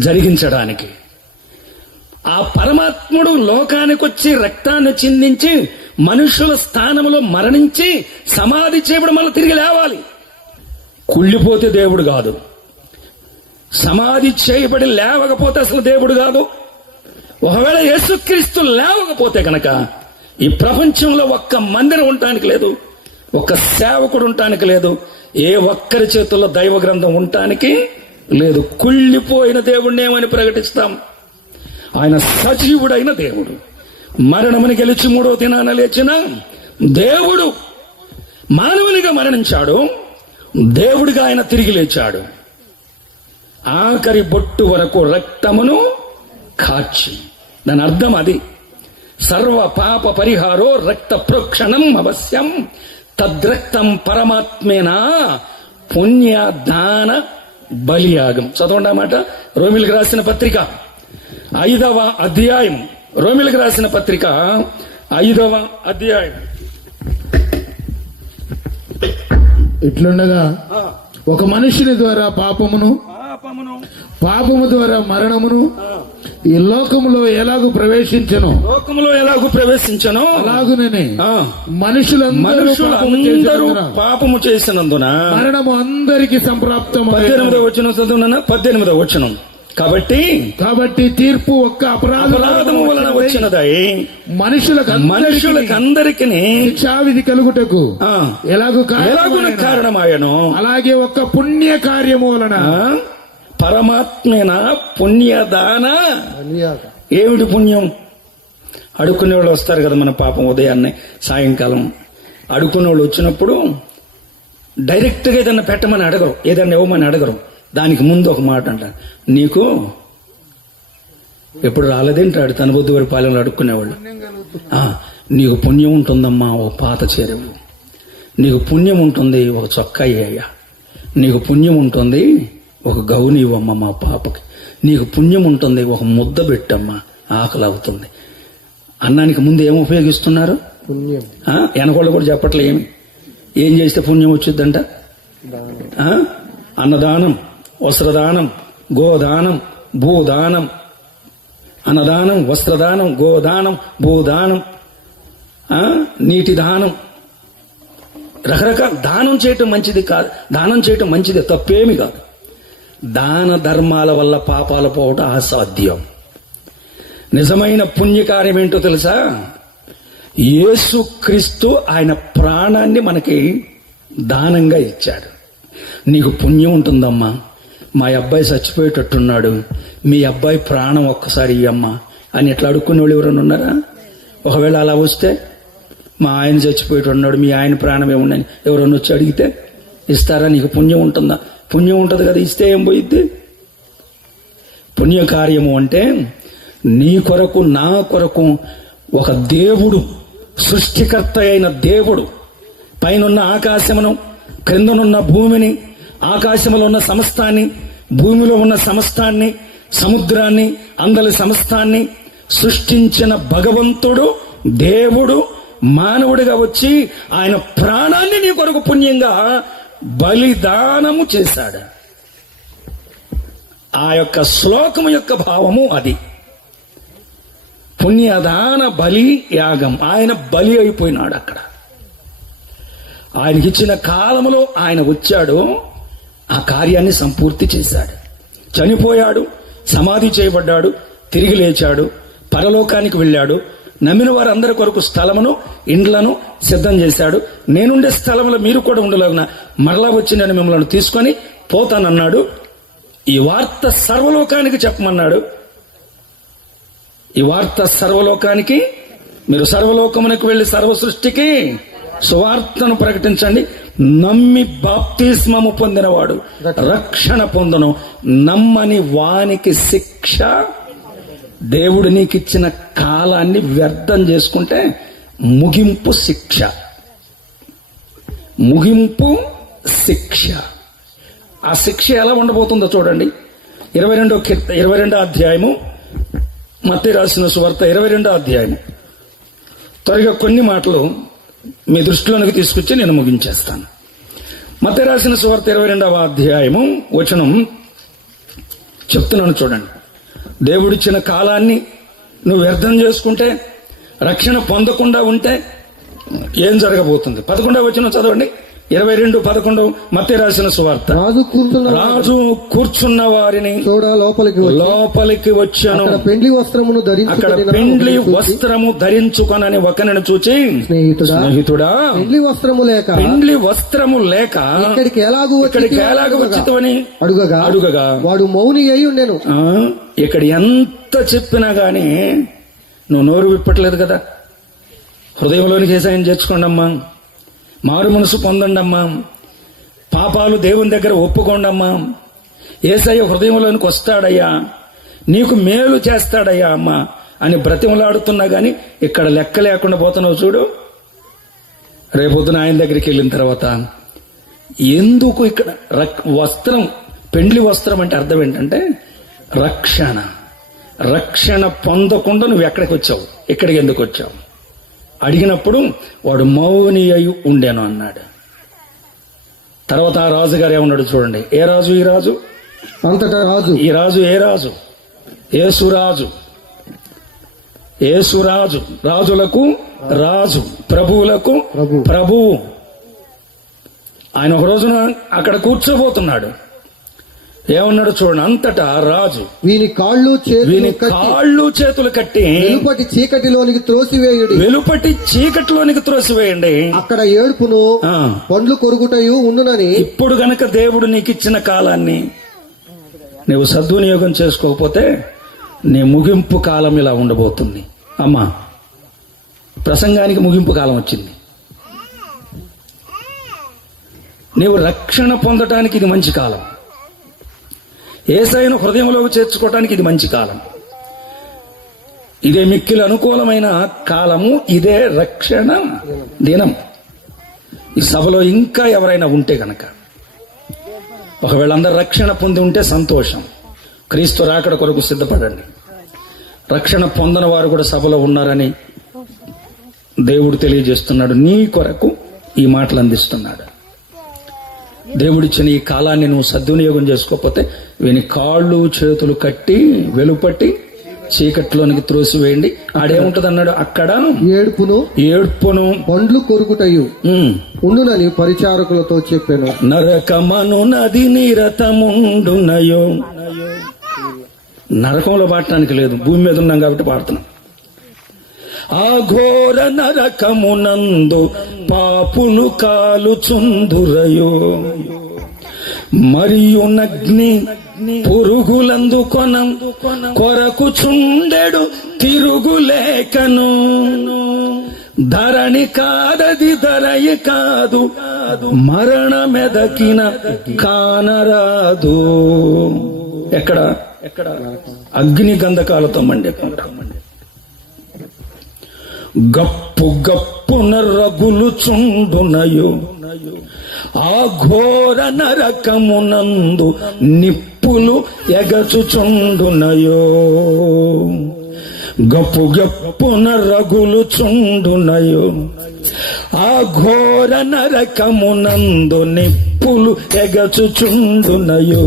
జరిగించడానికి. ఆ పరమాత్ముడు లోకానికి వచ్చి రక్తాన్ని చిందించి మనుషుల స్థానంలో మరణించి సమాధి చేయబడి మళ్ళీ తిరిగి లేవాలి. కుళ్ళిపోతే దేవుడు కాదు, సమాధి చేయబడి లేవకపోతే అసలు దేవుడు కాదు. ఒకవేళ యేసుక్రీస్తు లేవకపోతే కనుక ఈ ప్రపంచంలో ఒక్క మందిరం ఉండటానికి లేదు, ఒక్క సేవకుడు ఉండటానికి లేదు, ఏ ఒక్కరి చేతుల్లో దైవ గ్రంథం ఉండటానికి లేదు. కుళ్ళిపోయిన దేవుణ్ణి ఏమని ప్రకటిస్తాం? ఆయన సజీవుడైన దేవుడు, మరణముని గెలిచి 3వ దినాన లేచిన దేవుడు. మానవునిగా మరణించాడు, దేవుడిగా ఆయన తిరిగి లేచాడు. ఆఖరి బొట్టు వరకు రక్తమును కాచి, దాని అర్థం అది. సర్వ పాప పరిహారో రక్త ప్రోక్షణం అవశ్యం తద్రక్తం పరమాత్మేనా పుణ్యదాన బలియాగం. చదవండి అన్నమాట. రోమిలకు రాసిన పత్రిక 5వ అధ్యాయం, రోమిలకు రాసిన పత్రిక 5వ అధ్యాయం. ఇట్లుండగా ఒక మనుషుని ద్వారా పాపము ద్వారా మరణమును ఈ లోకములో ఎలాగూ ప్రవేశించను అలాగుననే మనుషులందరూ పాపము చేసినందున మరణము అందరికి సంప్రాప్తము. 18వ వచనం చదువునా? 18వ వచనం. కాబట్టి తీర్పు ఒక్క అపరాధము వలన వచ్చినదై మనుషులకందరికి శిక్షావిధి కలుగుటకు ఎలాగూ కారణమాయను. అలాగే ఒక్క పుణ్య కార్యము వలన పరమాత్మేన పుణ్యదాన. ఏమిటి పుణ్యం? అడుక్కునే వాళ్ళు వస్తారు కదా మన పాపం, ఉదయాన్నే సాయంకాలం అడుక్కునే వాళ్ళు వచ్చినప్పుడు డైరెక్ట్ గా ఏదన్నా పెట్టమని అడగరు, ఏదన్నా ఇవ్వమని అడగరు. దానికి ముందు ఒక మాట అంటారు, నీకు ఎప్పుడు రాలేదేంటాడు తన బుద్ధి వారి పాలెంలో అడుక్కునేవాళ్ళు. నీకు పుణ్యం ఉంటుందమ్మా ఒక పాత చీరవు, నీకు పుణ్యం ఉంటుంది ఒక చొక్కా అయ్యా, నీకు పుణ్యం ఉంటుంది ఒక గౌని ఇవ్వమ్మ మా పాపకి, నీకు పుణ్యం ఉంటుంది ఒక ముద్ద పెట్టమ్మా ఆకలి అవుతుంది. అన్నానికి ముందు ఏం ఉపయోగిస్తున్నారు? పుణ్యం. వెనకోళ్ళు కూడా చెప్పట్లే ఏం చేస్తే పుణ్యం వచ్చిందంట? అన్నదానం, వస్త్రదానం, గోదానం, భూదానం. అన్నదానం, వస్త్రదానం, గోదానం, భూదానం, నీటి దానం, రకరకాల దానం చేయటం మంచిది కాదు. దానం చేయటం మంచిది, తప్పేమి కాదు. దాన ధర్మాల వల్ల పాపాలు పోవటం అసాధ్యం. నిజమైన పుణ్యకార్యం ఏంటో తెలుసా? యేసుక్రీస్తు ఆయన ప్రాణాన్ని మనకి దానంగా ఇచ్చాడు. నీకు పుణ్యం ఉంటుందమ్మా, మా అబ్బాయి చచ్చిపోయేటట్టున్నాడు, మీ అబ్బాయి ప్రాణం ఒక్కసారి ఇయ్యమ్మా అని ఎట్లా అడుక్కునే వాళ్ళు ఎవరైనా ఉన్నారా? ఒకవేళ అలా వస్తే మా ఆయన చచ్చిపోయి ఉన్నాడు, మీ ఆయన ప్రాణం ఏముండని ఎవరన్నా వచ్చి అడిగితే ఇస్తారా? నీకు పుణ్యం ఉంటుందా? పుణ్యం ఉంటుంది కదా, ఇస్తే ఏం పోయిద్ది? పుణ్యకార్యము అంటే నీ కొరకు నా కొరకు ఒక దేవుడు, సృష్టికర్త అయిన దేవుడు పైనున్న ఆకాశమును, క్రిందనున్న భూమిని, ఆకాశములో ఉన్న సమస్తాన్ని, భూమిలో ఉన్న సమస్తాన్ని, సముద్రాన్ని, అందలి సమస్తాన్ని సృష్టించిన భగవంతుడు దేవుడు మానవుడిగా వచ్చి ఆయన ప్రాణాన్ని నీ కొరకు పుణ్యంగా బలిదానము చేశాడు. ఆ యొక్క శ్లోకము యొక్క భావము అది. పుణ్యదాన బలి యాగం. ఆయన బలి అయిపోయినాడు. అక్కడ ఆయనకిచ్చిన కాలములో ఆయన వచ్చాడు, ఆ కార్యాన్ని సంపూర్తి చేశాడు. చనిపోయాడు, సమాధి చేయబడ్డాడు, తిరిగి లేచాడు, పరలోకానికి వెళ్ళాడు. నమ్మిన వారందరి కొరకు స్థలమును, ఇండ్లను సిద్ధం చేశాడు. నేనుండే స్థలంలో మీరు కూడా ఉండలేకున్నా మరలా వచ్చి నేను మిమ్మల్ని తీసుకొని పోతానన్నాడు. ఈ వార్త సర్వలోకానికి చెప్పమన్నాడు. ఈ వార్త సర్వలోకానికి, మీరు సర్వలోకమునకు వెళ్లి సర్వ సృష్టికి సువార్తను ప్రకటించండి. నమ్మి బాప్తిస్మము పొందినవాడు రక్షణ పొందును, నమ్మని వానికి శిక్ష. దేవుడు నీకిచ్చిన కాలాన్ని వ్యర్థం చేసుకుంటే ముగింపు శిక్ష. ముగింపు శిక్ష. ఆ శిక్ష ఎలా ఉండబోతుందో చూడండి. 22వ అధ్యాయము, మత్తయి రాసిన సువార్త 22వ అధ్యాయము. త్వరగా కొన్ని మాటలు మీ దృష్టిలోనికి తీసుకొచ్చి నేను ముగించేస్తాను. మత్తయి రాసిన సువార్త 22వ అధ్యాయము వచనం చెప్తున్నాను చూడండి. దేవుడిచ్చిన కాలాన్ని నువ్వు వ్యర్థం చేసుకుంటే, రక్షణ పొందకుండా ఉంటే ఏం జరగబోతుంది? 11వ వచనం చదవండి. 22:11 మత్తయి రాసిన సువార్త. రాజు కూర్చున్న వారిని చూడ లోపలికి వచ్చాను. అక్కడ పెండ్లి వస్త్రము ధరించుకొనని ఒకరిని చూచి, స్నేహితుడా, పెండ్లి వస్త్రము లేక ఇక్కడికి ఎలాగూ వచ్చితవని అడుగగా వాడు మౌని అయి ఉండెను. ఇక్కడ ఎంత చెప్పినా గాని నువ్వు నోరు విప్పట్లేదు కదా. హృదయంలోనికి ఏసాయం చేర్చుకోండమ్మా, మారు మనసు పొందండమ్మా, పాపాలు దేవుని దగ్గర ఒప్పుకోండమ్మా, యేసయ్య హృదయంలోనికి వస్తాడయ్యా, నీకు మేలు చేస్తాడయ్యా అమ్మా అని బ్రతిమలాడుతున్నా గాని ఇక్కడ లెక్క లేకుండా పోతున్నావు చూడు. రేపొద్దున ఆయన దగ్గరికి వెళ్ళిన తర్వాత ఎందుకు ఇక్కడ వస్త్రం, పెండ్లి వస్త్రం అంటే అర్థం ఏంటంటే రక్షణ పొందకుండా నువ్వు ఎక్కడికి వచ్చావు, ఇక్కడికి ఎందుకు వచ్చావు అడిగినప్పుడు వాడు మౌని అయి ఉండేను అన్నాడు. తర్వాత ఆ రాజుగారు ఏమన్నాడు చూడండి. ఏ రాజు? ఈ రాజు అంతటా రాజు. ఈ రాజు ఏ రాజు? యేసురాజు. యేసురాజు, రాజులకు రాజు, ప్రభువులకు ప్రభువు. ఆయన ఒక రోజున అక్కడ కూర్చోబోతున్నాడు. ఏమన్నాడు చూడండి. అంతటా రాజు వీని కాళ్ళు చేతులు కట్టి వెలుపటి చీకటిలోనికి త్రోసివేయండి. అక్కడ ఏడుపును పండ్లు కొరుకుటయు ఉండునని. ఇప్పుడు గనక దేవుడు నీకు ఇచ్చిన కాలాన్ని నువ్వు సద్వినియోగం చేసుకోకపోతే నీ ముగింపు కాలం ఇలా ఉండబోతుంది. అమ్మా, ప్రసంగానికి ముగింపు కాలం వచ్చింది. నీవు రక్షణ పొందటానికి ఇది మంచి కాలం. యేసయ్యను హృదయంలోకి చేర్చుకోవటానికి ఇది మంచి కాలం. ఇదే మిక్కిలి అనుకూలమైన కాలము. ఇదే రక్షణ దినం. ఈ సభలో ఇంకా ఎవరైనా ఉంటే గనక, ఒకవేళ అందరు రక్షణ పొంది ఉంటే సంతోషం. క్రీస్తు రాకడ కొరకు సిద్ధపడండి. రక్షణ పొందని వారు కూడా సభలో ఉన్నారని దేవుడు తెలియజేస్తున్నాడు. నీ కొరకు ఈ మాటలు అందిస్తున్నాడు. దేవుడిచ్చిన ఈ కాలాన్ని నువ్వు సద్వినియోగం చేసుకోకపోతే వీని కాళ్ళు చేతులు కట్టి వెలుపట్టి చీకట్లోనికి త్రోసివేయండి. ఆడేముంటది అన్నాడు అక్కడ? ఏడ్పును పండ్లు కొరుకుటయు ఉండునని పరిచారకులతో చెప్పాను. నరకమను నది నిరతముండునయో. నరకంలో పాడటానికి లేదు, భూమి మీద ఉన్నాం కాబట్టి పాడుతున్నాం. ఆ ఘోర నరకమునందు పాపులు కాలుచుందురయో, మరియు నగ్ని పురుగులందు కొరకు చుండెడు తిరుగులేకను. ధరణి కాదది ధరయి కాదు, మరణమెదకిన కానరాదు. ఎక్కడ అగ్ని గంధకాలతో మండేకుంటాం. గప్పు గప్పున రగులు చుండునయో ఆ ఘోర నరకమునందు నిప్పులు ఎగచుచుండునయో. గప్పు గప్పున రగులు చుండునయో ఆ ఘోర నరకమునందు నిప్పులు ఎగచుచుండునయో.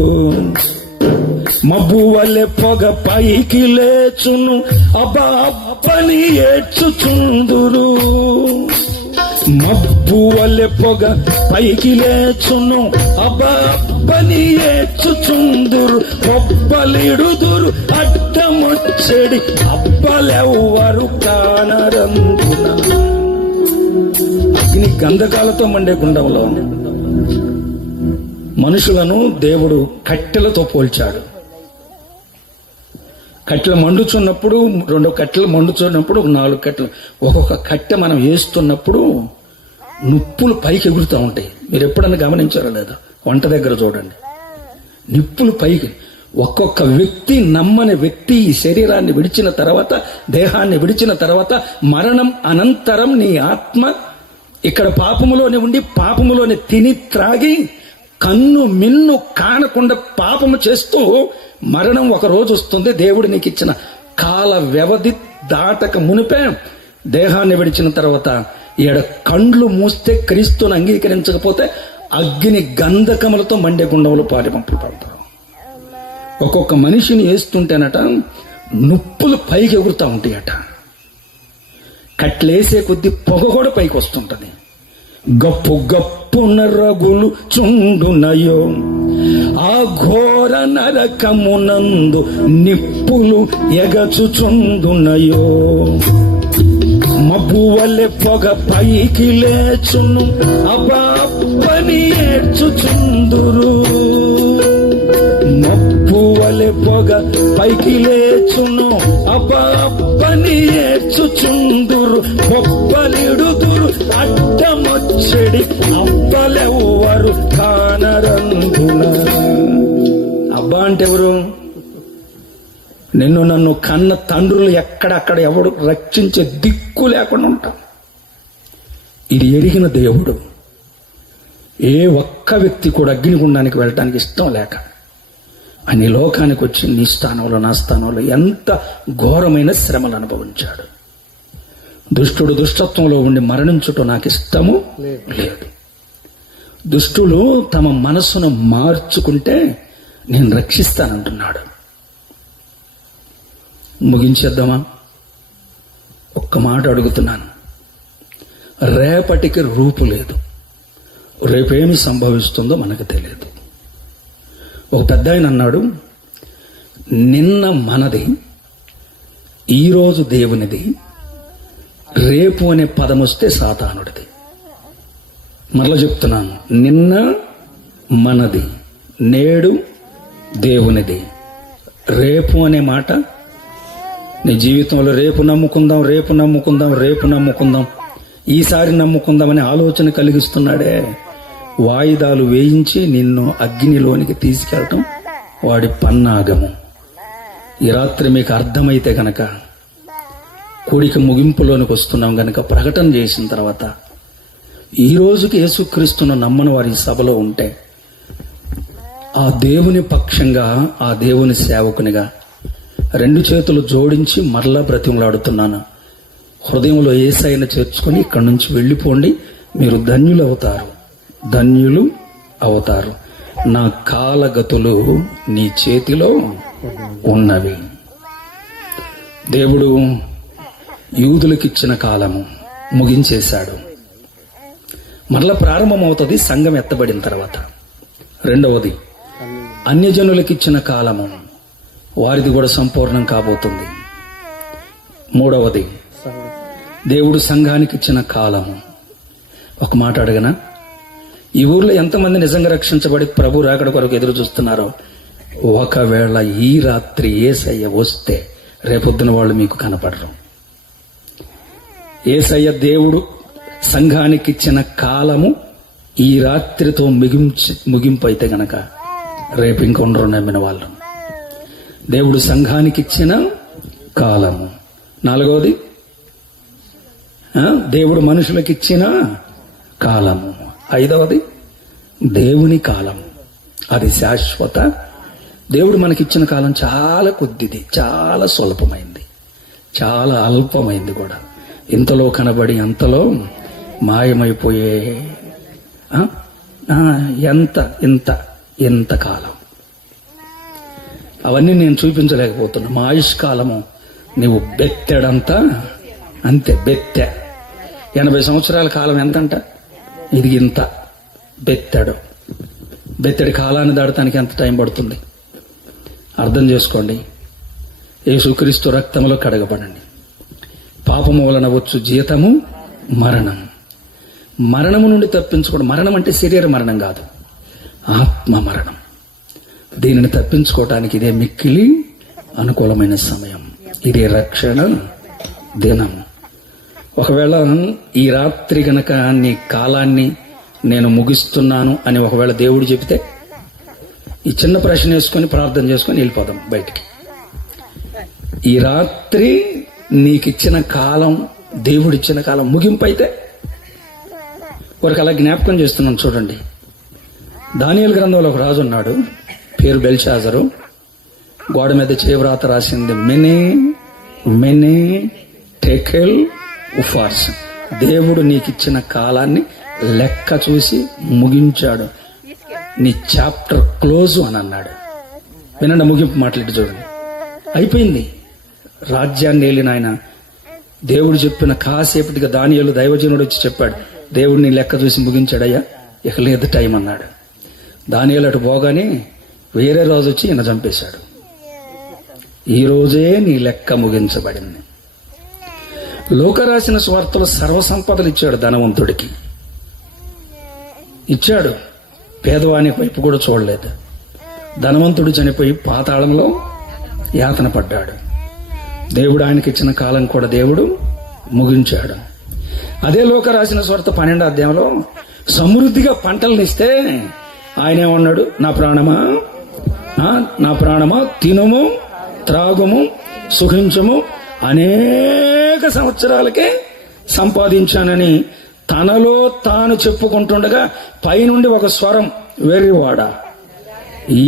మబ్బు వలె పొగ పైకి లేచును, అబ్బని ఏడ్చుచుందురు. మబ్బు వలె పొగ పైకి లేచును, అబ్బని ఏడ్చుచుందురు. ఒబ్బలిడుదురు అడ్డమొచ్చెడి, అబ్బలెవ్వరు కానరందున. అగ్ని గంధకాలతో మండే గుండంలో మనుషులను దేవుడు కట్టెలతో పోల్చాడు. కట్టెలు మండుచున్నప్పుడు, 2 కట్టెలు మండుచున్నప్పుడు 4 కట్టెలు, ఒక్కొక్క కట్టె మనం వేస్తున్నప్పుడు నిప్పులు పైకి ఎగురుతూ ఉంటాయి. మీరు ఎప్పుడన్నా గమనించారో లేదా? వంట దగ్గర చూడండి, నిప్పులు పైకి. ఒక్కొక్క వ్యక్తి, నమ్మని వ్యక్తి ఈ శరీరాన్ని విడిచిన తర్వాత, దేహాన్ని విడిచిన తర్వాత, మరణం అనంతరం నీ ఆత్మ ఇక్కడ పాపములోనే ఉండి పాపములోనే తిని త్రాగి కన్ను మిన్ను కానకుండా పాపము చేస్తూ మరణం ఒక రోజు వస్తుంది. దేవుడు నీకు ఇచ్చిన కాల వ్యవధి దాటక మునిపే దేహాన్ని విడిచిన తర్వాత కండ్లు మూస్తే క్రీస్తుని అంగీకరించకపోతే అగ్ని గంధకములతో మండే గుండంలో పంపబడతారు. ఒక్కొక్క మనిషిని వేస్తుంటేనట నిప్పులు పైకి ఎగురుతూ ఉంటాయట. కట్లేసే కొద్ది పొగ కూడా పైకి వస్తుంటది. గప్పు గప్పున రగులు చుండునయో ఆ ఘోర నరకమునందు నిప్పులు ఎగచుచుండునయో. మబ్బు వలె పొగ పైకి లేచును, అబ్బని ఏడ్చుచుందురు. మబ్బు వలె పొగ పైకి లేచును, అబ్బని ఏడ్చుచుందురు. బొబ్బలిడుదురు అడ్డమొచ్చెడి, అబ్బలెవ్వరు కానరందున. అబ్బా అంటే ఎవరు? నిన్ను నన్ను కన్న తండ్రులు ఎక్కడక్కడ ఎవడు రక్షించే దిక్కు లేకుండా ఉంటాం. ఇది ఎరిగిన దేవుడు ఏ ఒక్క వ్యక్తి కూడా అగ్నిగుండానికి వెళ్ళటానికి ఇష్టం లేక అన్ని లోకానికి వచ్చి నీ స్థానంలో నా స్థానంలో ఎంత ఘోరమైన శ్రమలు అనుభవించాడు. దుష్టుడు దుష్టత్వంలో ఉండి మరణించుట నాకు ఇష్టము లేదు. దుష్టులు తమ మనస్సును మార్చుకుంటే నేను రక్షిస్తానంటున్నాడు. ముగించేద్దామా? ఒక్క మాట అడుగుతున్నాను. రేపటికి రూపు లేదు. రేపేమి సంభవిస్తుందో మనకు తెలియదు. ఒక పెద్ద ఆయన అన్నాడు, నిన్న మనది, ఈరోజు దేవునిది, రేపు అనే పదం వస్తే సాతానుడిది. మరలా చెప్తున్నాను, నిన్న మనది, నేడు దేవునిది, రేపు అనే మాట నీ జీవితంలో రేపు నమ్ముకుందాం, రేపు నమ్ముకుందాం, రేపు నమ్ముకుందాం, ఈసారి నమ్ముకుందామనే ఆలోచన కలిగిస్తున్నాడే. వాయిదాలు వేయించి నిన్ను అగ్నిలోనికి తీసుకెళ్ళటం వాడి పన్నాగము. ఈ రాత్రి మీకు అర్థమైతే గనక, కూడిక ముగింపులోనికి వస్తున్నాం గనక ప్రకటన చేసిన తర్వాత, ఈ రోజుకి యేసుక్రీస్తును నమ్మని వారి సభలో ఉంటే ఆ దేవుని పక్షంగా, ఆ దేవుని సేవకునిగా 2 చేతులు జోడించి మరలా బ్రతిమలాడుతున్నాను. హృదయంలో యేసయ్యను చేర్చుకొని ఇక్కడి నుంచి వెళ్ళిపోండి. మీరు ధన్యులు అవుతారు, ధన్యులు అవుతారు. నా కాలగతులు నీ చేతిలో ఉన్నవి. దేవుడు యూదులకిచ్చిన కాలము ముగించేశాడు. మరలా ప్రారంభమవుతుంది సంఘం ఎత్తబడిన తర్వాత. 2వది, అన్యజనులకిచ్చిన కాలము, వారిది కూడా సంపూర్ణం కాబోతుంది. 3వది, దేవుడు సంఘానికి ఇచ్చిన కాలము. ఒక మాట అడగనా? ఈ ఊర్లో ఎంతమంది నిజంగా రక్షించబడి ప్రభు రాకడ కొరకు ఎదురు చూస్తున్నారో, ఒకవేళ ఈ రాత్రి యేసయ్య వస్తే రేపొద్దున వాళ్ళు మీకు కనపడరు. యేసయ్య దేవుడు సంఘానికి ఇచ్చిన కాలము ఈ రాత్రితో ముగింపు అయితే గనక రేపు ఇంకొండరు నమ్మిన వాళ్ళు. దేవుడు సంఘానికి ఇచ్చిన కాలము. 4వది దేవుడు మనుషులకు ఇచ్చిన కాలము. 5వది దేవుని కాలము, అది శాశ్వత. దేవుడు మనకిచ్చిన కాలం చాలా కొద్దిది, చాలా స్వల్పమైంది, చాలా అల్పమైంది కూడా. ఇంతలో కనబడి అంతలో మాయమైపోయే ఎంత కాలం. అవన్నీ నేను చూపించలేకపోతున్నా. మా ఆయుష్కాలము నువ్వు బెత్తెడంతా, అంతే, బెత్తె. 80 సంవత్సరాల కాలం ఎంతంట? ఇది ఇంత బెత్తెడి కాలాన్ని దాడటానికి ఎంత టైం పడుతుంది అర్థం చేసుకోండి. యేసుక్రీస్తు రక్తములో కడగబడండి. పాపము వలన వచ్చు జీతము మరణం. మరణము నుండి తప్పించుకోవడం. మరణం అంటే శరీర మరణం కాదు, ఆత్మ మరణం. దీనిని తప్పించుకోవటానికి ఇదే మిక్కిలి అనుకూలమైన సమయం, ఇదే రక్షణ దినం. ఒకవేళ ఈ రాత్రి గనక నీ కాలాన్ని నేను ముగిస్తున్నాను అని ఒకవేళ దేవుడు చెబితే, ఈ చిన్న ప్రశ్న వేసుకొని ప్రార్థన చేసుకొని వెళ్ళిపోదాం బయటికి. ఈ రాత్రి నీకిచ్చిన కాలం, దేవుడిచ్చిన కాలం ముగింపు అయితే వారికి అలా జ్ఞాపకం చేస్తున్నాను. చూడండి, దానియేలు గ్రంథంలో ఒక రాజు ఉన్నాడు, పేరు బెల్షాజరు. గోడ మీద చేవ్రాత రాసింది మెనే టెకెల్ ఉఫార్స్. దేవుడు నీకిచ్చిన కాలాన్ని లెక్క చూసి ముగించాడు. నీ చాప్టర్ క్లోజ్ అని అన్నాడు. వినండి, ముగింపు మాట్లాడి చూడండి. అయిపోయింది. రాజ్యాన్ని వెళ్ళిన ఆయన దేవుడు చెప్పిన కాసేపటిగా దానియేలు దైవజనుడు వచ్చి చెప్పాడు, దేవుడిని లెక్క చూసి ముగించాడయ్యా, ఇక లేదు టైం అన్నాడు. దానియేలు అటు పోగానే వేరే రోజు వచ్చి ఈయన చంపేశాడు. ఈ రోజే నీ లెక్క ముగించబడింది. లూకా రాసిన సువార్తలో సర్వసంపదలు ఇచ్చాడు ధనవంతుడికి, ఇచ్చాడు. పేదవాని వైపు కూడా చూడలేదు. ధనవంతుడు చనిపోయి పాతాళంలో యాతన పడ్డాడు. దేవుడు ఆయనకి ఇచ్చిన కాలం కూడా దేవుడు ముగించాడు. అదే లూకా రాసిన సువార్త 12వ అధ్యాయంలో సమృద్ధిగా పంటలను ఇస్తే ఆయన ఏమన్నాడు, నా ప్రాణమా తినుము, త్రాగుము, సుఖించము, అనేక సంవత్సరాలకే సంపాదించానని తనలో తాను చెప్పుకుంటుండగా పైనుండి ఒక స్వరం, వెర్రివాడా,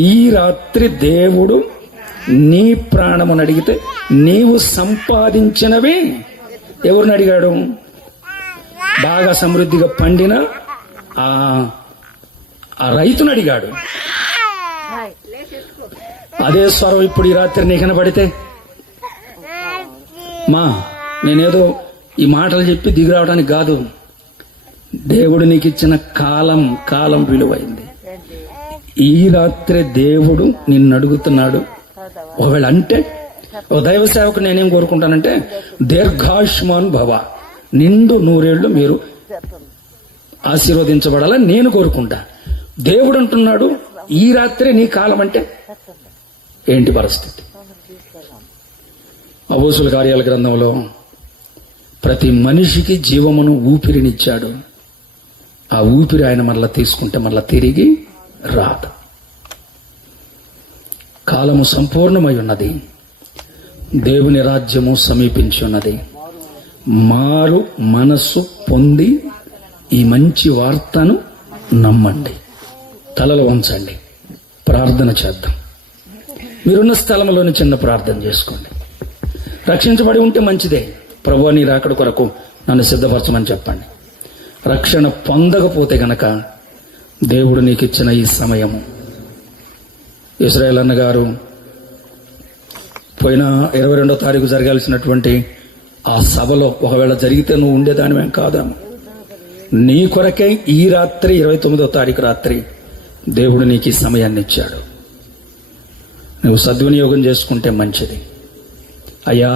ఈ రాత్రి దేవుడు నీ ప్రాణమును అడిగితే నీవు సంపాదించినవి ఎవరిని అడిగాడు? బాగా సమృద్ధిగా పండిన ఆ రైతును అడిగాడు. అదే స్వరం ఇప్పుడు ఈ రాత్రి నీ కనబడితే, నేనేదో ఈ మాటలు చెప్పి దిగి రావడానికి కాదు, దేవుడు నీకు ఇచ్చిన కాలం విలువైంది. ఈ రాత్రి దేవుడు నిన్ను అడుగుతున్నాడు. ఒకవేళ అంటే ఓ దైవ సేవకు నేనేం కోరుకుంటానంటే, దీర్ఘాయుష్మాన్ భవ, నిండు 100 ఏళ్లు మీరు ఆశీర్వదించబడాలని నేను కోరుకుంటా. దేవుడు అంటున్నాడు, ఈ రాత్రి నీ కాలం అంటే ఏంటి పరిస్థితి? అపోస్తుల కార్యాల గ్రంథంలో ప్రతి మనిషికి జీవమును, ఊపిరినిచ్చాడు. ఆ ఊపిరి ఆయన మరలా తీసుకుంటే మరలా తిరిగి రాదు. కాలము సంపూర్ణమై ఉన్నది. దేవుని రాజ్యము సమీపించి ఉన్నది. మారు మనస్సు పొంది ఈ మంచి వార్తను నమ్మండి. తలలు వంచండి, ప్రార్థన చేద్దాం. మీరున్న స్థలంలోని చిన్న ప్రార్థన చేసుకోండి. రక్షించబడి ఉంటే మంచిదే. ప్రభువా, నీ రాకడ కొరకు నన్ను సిద్ధపరచమని చెప్పండి. రక్షణ పొందకపోతే గనక దేవుడు నీకు ఇచ్చిన ఈ సమయము, ఇశ్రాయేల్ అన్న గారు పోయిన 22వ తారీఖు జరగాల్సినటువంటి ఆ సభలో ఒకవేళ జరిగితే నువ్వు ఉండేదానివేం కాదాము. నీ కొరకే ఈ రాత్రి 29వ తారీఖు రాత్రి దేవుడు నీకు ఈ సమయాన్ని ఇచ్చాడు. నువ్వు సద్వినియోగం చేసుకుంటే మంచిది. అయ్యా,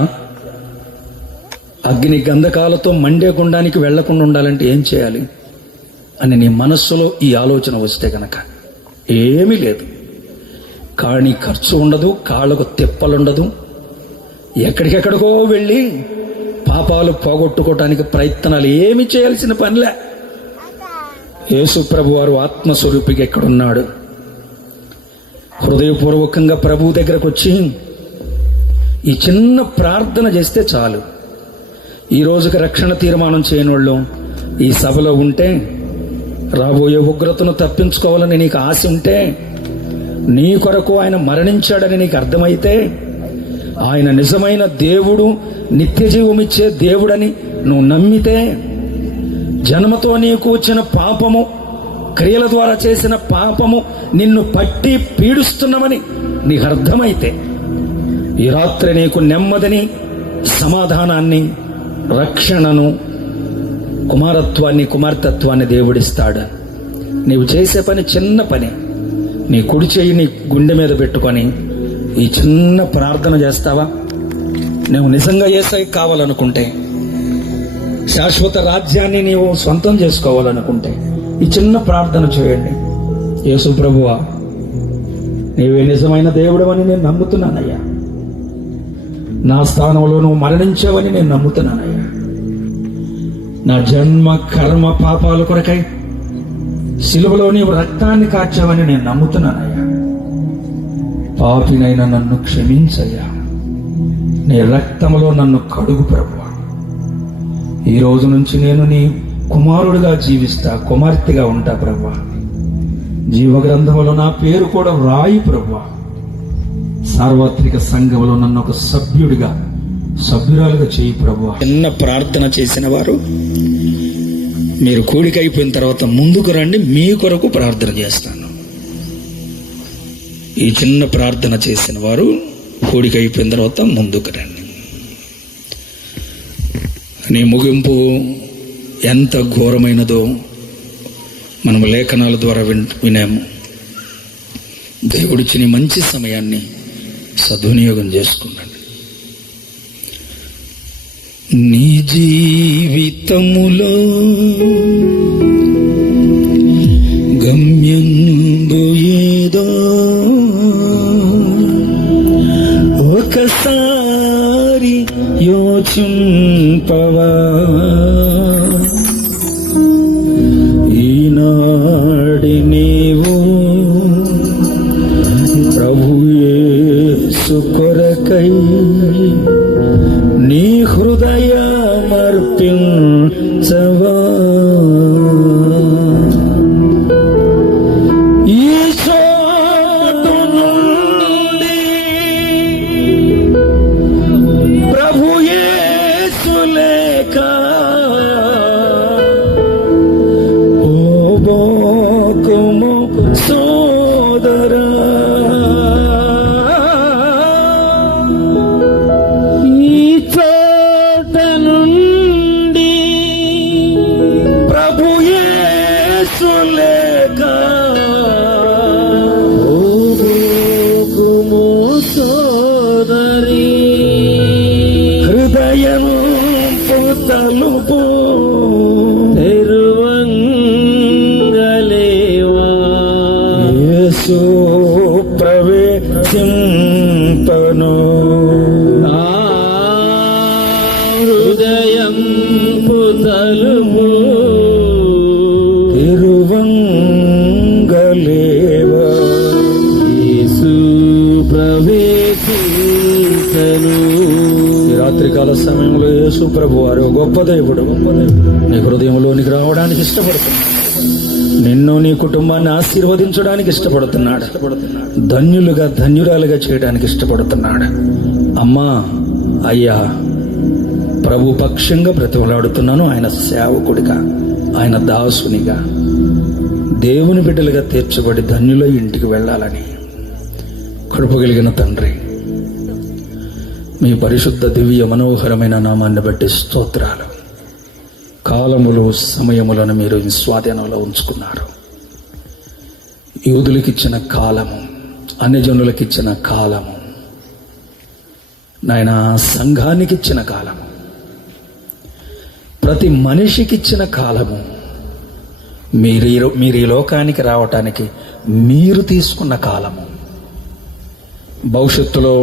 అగ్ని గంధకాలతో మండే గుండానికి వెళ్లకుండా ఉండాలంటే ఏం చేయాలి అని నీ మనస్సులో ఈ ఆలోచన వస్తే గనక ఏమీ లేదు. కానీ ఖర్చు ఉండదు, కాళ్ళకు తిప్పలుండదు, ఎక్కడికెక్కడికో వెళ్ళి పాపాలు పోగొట్టుకోవటానికి ప్రయత్నాలు ఏమి చేయాల్సిన పనిలే. యేసు ప్రభు వారు ఆత్మస్వరూపిగా ఎక్కడున్నాడు? హృదయపూర్వకంగా ప్రభు దగ్గరకు వచ్చి ఈ చిన్న ప్రార్థన చేస్తే చాలు. ఈ రోజుకి రక్షణ తీర్మానం చేయని వాళ్ళు ఈ సభలో ఉంటే, రాబోయే ఉగ్రతను తప్పించుకోవాలని నీకు ఆశ ఉంటే, నీ కొరకు ఆయన మరణించాడని నీకు అర్థమైతే, ఆయన నిజమైన దేవుడు, నిత్య జీవమిచ్చే దేవుడని నువ్వు నమ్మితే, జన్మతో నీకు వచ్చిన పాపము, క్రియల ద్వారా చేసిన పాపము నిన్ను పట్టి పీడిస్తున్నవని నీకు అర్థమైతే, ఈ రాత్రి నీకు నెమ్మదిని, సమాధానాన్ని, రక్షణను, కుమారత్వాన్ని, కుమార్తెత్వాన్ని దేవుడిస్తాడు. నీవు చేసే పని చిన్న పని. నీ కుడి చెయ్యి నీ గుండె మీద పెట్టుకొని ఈ చిన్న ప్రార్థన చేస్తావా? నువ్వు నిజంగా యేసయ్య కావాలనుకుంటే, శాశ్వత రాజ్యాన్ని నీవు సొంతం చేసుకోవాలనుకుంటే ఈ చిన్న ప్రార్థన చేయండి. యేసు ప్రభువా, నీవే నిజమైన దేవుడవని నేను నమ్ముతున్నానయ్యా. నా స్థానంలో నువ్వు మరణించావని నేను నమ్ముతున్నానయ్యా. నా జన్మ కర్మ పాపాల కొరకై సిలువలో నీవు రక్తాన్ని కార్చావని నేను నమ్ముతున్నానయ్యా. పాపినైనా నన్ను క్షమించయ్యా. నీ రక్తంలో నన్ను కడుగు ప్రభువా. ఈ రోజు నుంచి నేను నీ కుమారుడిగా జీవిస్తా, కుమార్తెగా ఉంటా ప్రభువా. జీవగ్రంథంలో నా పేరు కూడా వ్రాయి ప్రభువా. సార్వత్రిక సంఘంలో నన్ను ఒక సభ్యురాలుగా చేయి ప్రభువా. చిన్న ప్రార్థన చేసిన వారు మీరు కూడిక అయిపోయిన తర్వాత ముందుకు రండి, మీ కొరకు ప్రార్థన చేస్తాను. ఈ చిన్న ప్రార్థన చేసిన వారు కూడిక అయిపోయిన తర్వాత ముందుకు రండి. నీ ముగింపు ఎంత ఘోరమైనదో మనము లేఖనాల ద్వారా వినాము. దేవుడిచ్చిన మంచి సమయాన్ని సద్వినియోగం చేసుకున్నాడు. నీ జీవితములో గమ్యందు ఏదో ఒకసారి యోచింపవా. ఈనాడి నీవు ప్రభు యేసు కొరకై నీ హృదయమర్పించవా. ఈ చోటు నుండి ప్రభు యేసు లేక పోబోకుము సోదరా. తలుపు తెరువంగలేవా. యేసు ప్రవేశింపను హృదయం తలుపు తెరువంగలేవా. యేసు ప్రవేశించను. రాత్రికాల సమయంలో యేసు ప్రభు వారు గొప్ప దేవుడు నీ హృదయంలోనికి రావడానికి ఇష్టపడుతున్నాడు. నిన్ను నీ కుటుంబాన్ని ఆశీర్వదించడానికి ఇష్టపడుతున్నాడు. ధన్యులుగా ధన్యురాలుగా చేయడానికి ఇష్టపడుతున్నాడు. అమ్మా, అయ్యా, ప్రభు పక్షంగా బ్రతిమలాడుతున్నాను. ఆయన సేవకుడిగా, ఆయన దాసునిగా, దేవుని బిడ్డలుగా తీర్చబడి ధన్యుల ఇంటికి వెళ్ళాలని కృపగలిగిన తండ్రి, మీ పరిశుద్ధ దివ్య మనోహరమైన నామాన్ని బట్టి స్తోత్రాలు. కాలములు సమయములను మీరు స్వాధీనంలో ఉంచుకున్నారు. యూదులకిచ్చిన కాలము, అన్యజనులకిచ్చిన కాలము, నాయన సంఘానికిచ్చిన కాలము, ప్రతి మనిషికిచ్చిన కాలము, మీరు ఈ లోకానికి రావటానికి మీరు తీసుకున్న కాలము, భవిష్యత్తులో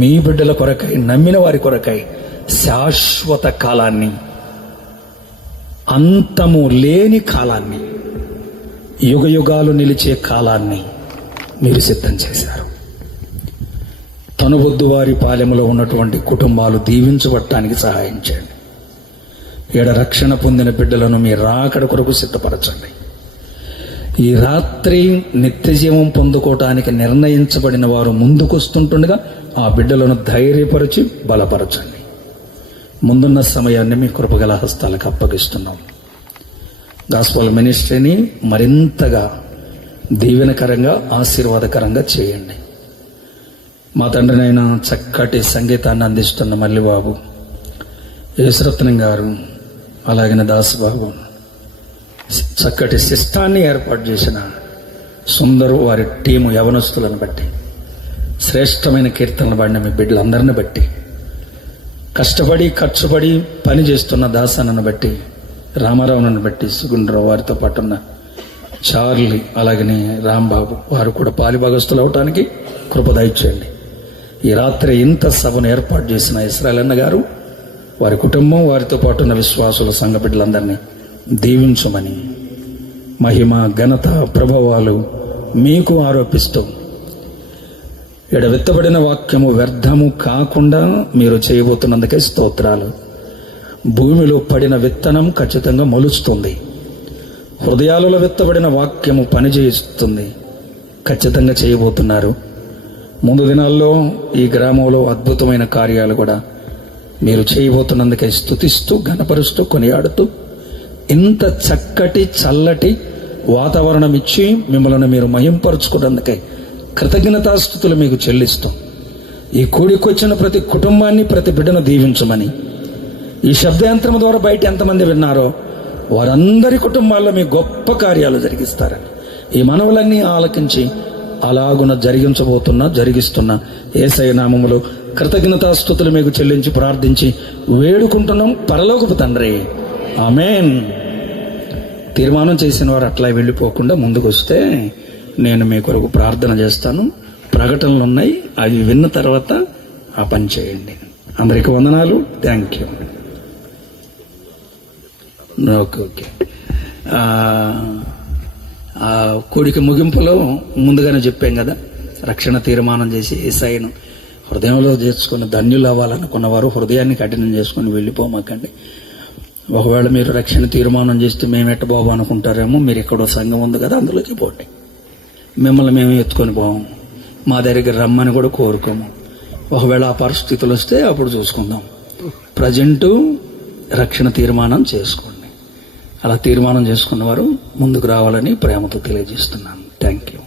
మీ బిడ్డల కొరకై, నమ్మిన వారి కొరకై శాశ్వత కాలాన్ని, అంతము లేని కాలాన్ని, యుగ యుగాలు నిలిచే కాలాన్ని మీరు సిద్ధం చేశారు. తనుబొద్దు వారి పాలెములో ఉన్నటువంటి కుటుంబాలు దీవించబడటానికి సహాయం చేయండి. ఈడ రక్షణ పొందిన బిడ్డలను మీ రాకడ కొరకు సిద్ధపరచండి. ఈ రాత్రి నిత్య జీవం పొందుకోవటానికి నిర్ణయించబడిన వారు ముందుకొస్తుంటుండగా ఆ బిడ్డలను ధైర్యపరిచి బలపరచండి. ముందున్న సమయాన్ని మీ కృపగల హస్తాలకు అప్పగిస్తున్నాం. గాస్పల్ మినిస్ట్రీని మరింతగా దీవెనకరంగా, ఆశీర్వాదకరంగా చేయండి. మా తండ్రినైనా చక్కటి సంగీతాన్ని అందిస్తున్న మల్లిబాబు, యేసురత్నం గారు, అలాగే దాసుబాబు, చక్కటి సిస్టాన్ని ఏర్పాటు చేసిన సుందరు, వారి టీము యవనస్తులను బట్టి, శ్రేష్టమైన కీర్తనలు పాడిన మీ బిడ్డలందరిని బట్టి, కష్టపడి ఖర్చుపడి పని చేస్తున్న దాసానను బట్టి, రామారావును బట్టి, సుగుండ్రావు వారితో పాటు ఉన్న చార్లీ, అలాగనే రాంబాబు, వారు కూడా పాలిభాగస్తులు అవటానికి కృప దయచేయండి. ఈ రాత్రి ఇంత సభను ఏర్పాటు చేసిన ఇస్రాయల్ అన్న గారు, వారి కుటుంబం, వారితో పాటు ఉన్న విశ్వాసుల సంఘ బిడ్డలందరినీ దీవించమని, మహిమ, ఘనత, ప్రభావాలు మీకు ఆరోపిస్తూ, ఇక్కడ విత్తబడిన వాక్యము వ్యర్థము కాకుండా మీరు చేయబోతున్నందుకే స్తోత్రాలు. భూమిలో పడిన విత్తనం ఖచ్చితంగా మొలుస్తుంది. హృదయాలలో విత్తబడిన వాక్యము పనిచేస్తుంది. ఖచ్చితంగా చేయబోతున్నారు. ముందు దినాల్లో ఈ గ్రామంలో అద్భుతమైన కార్యాలు కూడా మీరు చేయబోతున్నందుకే స్తుతిస్తూ, ఘనపరుస్తూ, కొనియాడుతూ, ఇంత చక్కటి చల్లటి వాతావరణం ఇచ్చి మిమ్మల్ని మీరు మహింపరుచుకున్నందుకే కృతజ్ఞతాస్తుతులు మీకు చెల్లిస్తూ, ఈ కూడికొచ్చిన ప్రతి కుటుంబాన్ని, ప్రతి బిడ్డను దీవించమని, ఈ శబ్దయంత్రం ద్వారా బయట ఎంతమంది విన్నారో వారందరి కుటుంబాల్లో మీ గొప్ప కార్యాలు జరిగిస్తారని ఈ మనవులన్నీ ఆలకించి అలాగున జరిగిస్తున్న యేసయ్య నామములో కృతజ్ఞతాస్తుతులు మీకు చెల్లించి ప్రార్థించి వేడుకుంటున్నాం పరలోకపు తండ్రి. ఆమేన్. తీర్మానం చేసిన వారు అట్లా వెళ్ళిపోకుండా ముందుకు వస్తే నేను మీ కొరకు ప్రార్థన చేస్తాను. ప్రకటనలు ఉన్నాయి, అవి విన్న తర్వాత ఆ పని చేయండి. అందరికీ వందనాలు. Thank you. ఓకే. కూడిక ముగింపులో ముందుగానే చెప్పాం కదా, రక్షణ తీర్మానం చేసి యేసయ్యను హృదయంలో చేసుకుని ధన్యులు అవ్వాలనుకున్న వారు హృదయాన్ని కఠినం చేసుకుని వెళ్ళిపోమాకండి. ఒకవేళ మీరు రక్షణ తీర్మానం చేస్తే మేమెట్ట బాబు అనుకుంటారేమో, మీరు ఎక్కడో సంఘం ఉంది కదా అందులోకి పోండి. మిమ్మల్ని మేము ఎత్తుకొని పోము, మా దగ్గర రమ్మని కూడా కోరుకోము. ఒకవేళ ఆ పరిస్థితులు వస్తే అప్పుడు చూసుకుందాం. ప్రజెంటు రక్షణ తీర్మానం చేసుకోండి. అలా తీర్మానం చేసుకున్న వారు ముందుకు రావాలని ప్రేమతో తెలియజేస్తున్నాను. Thank you.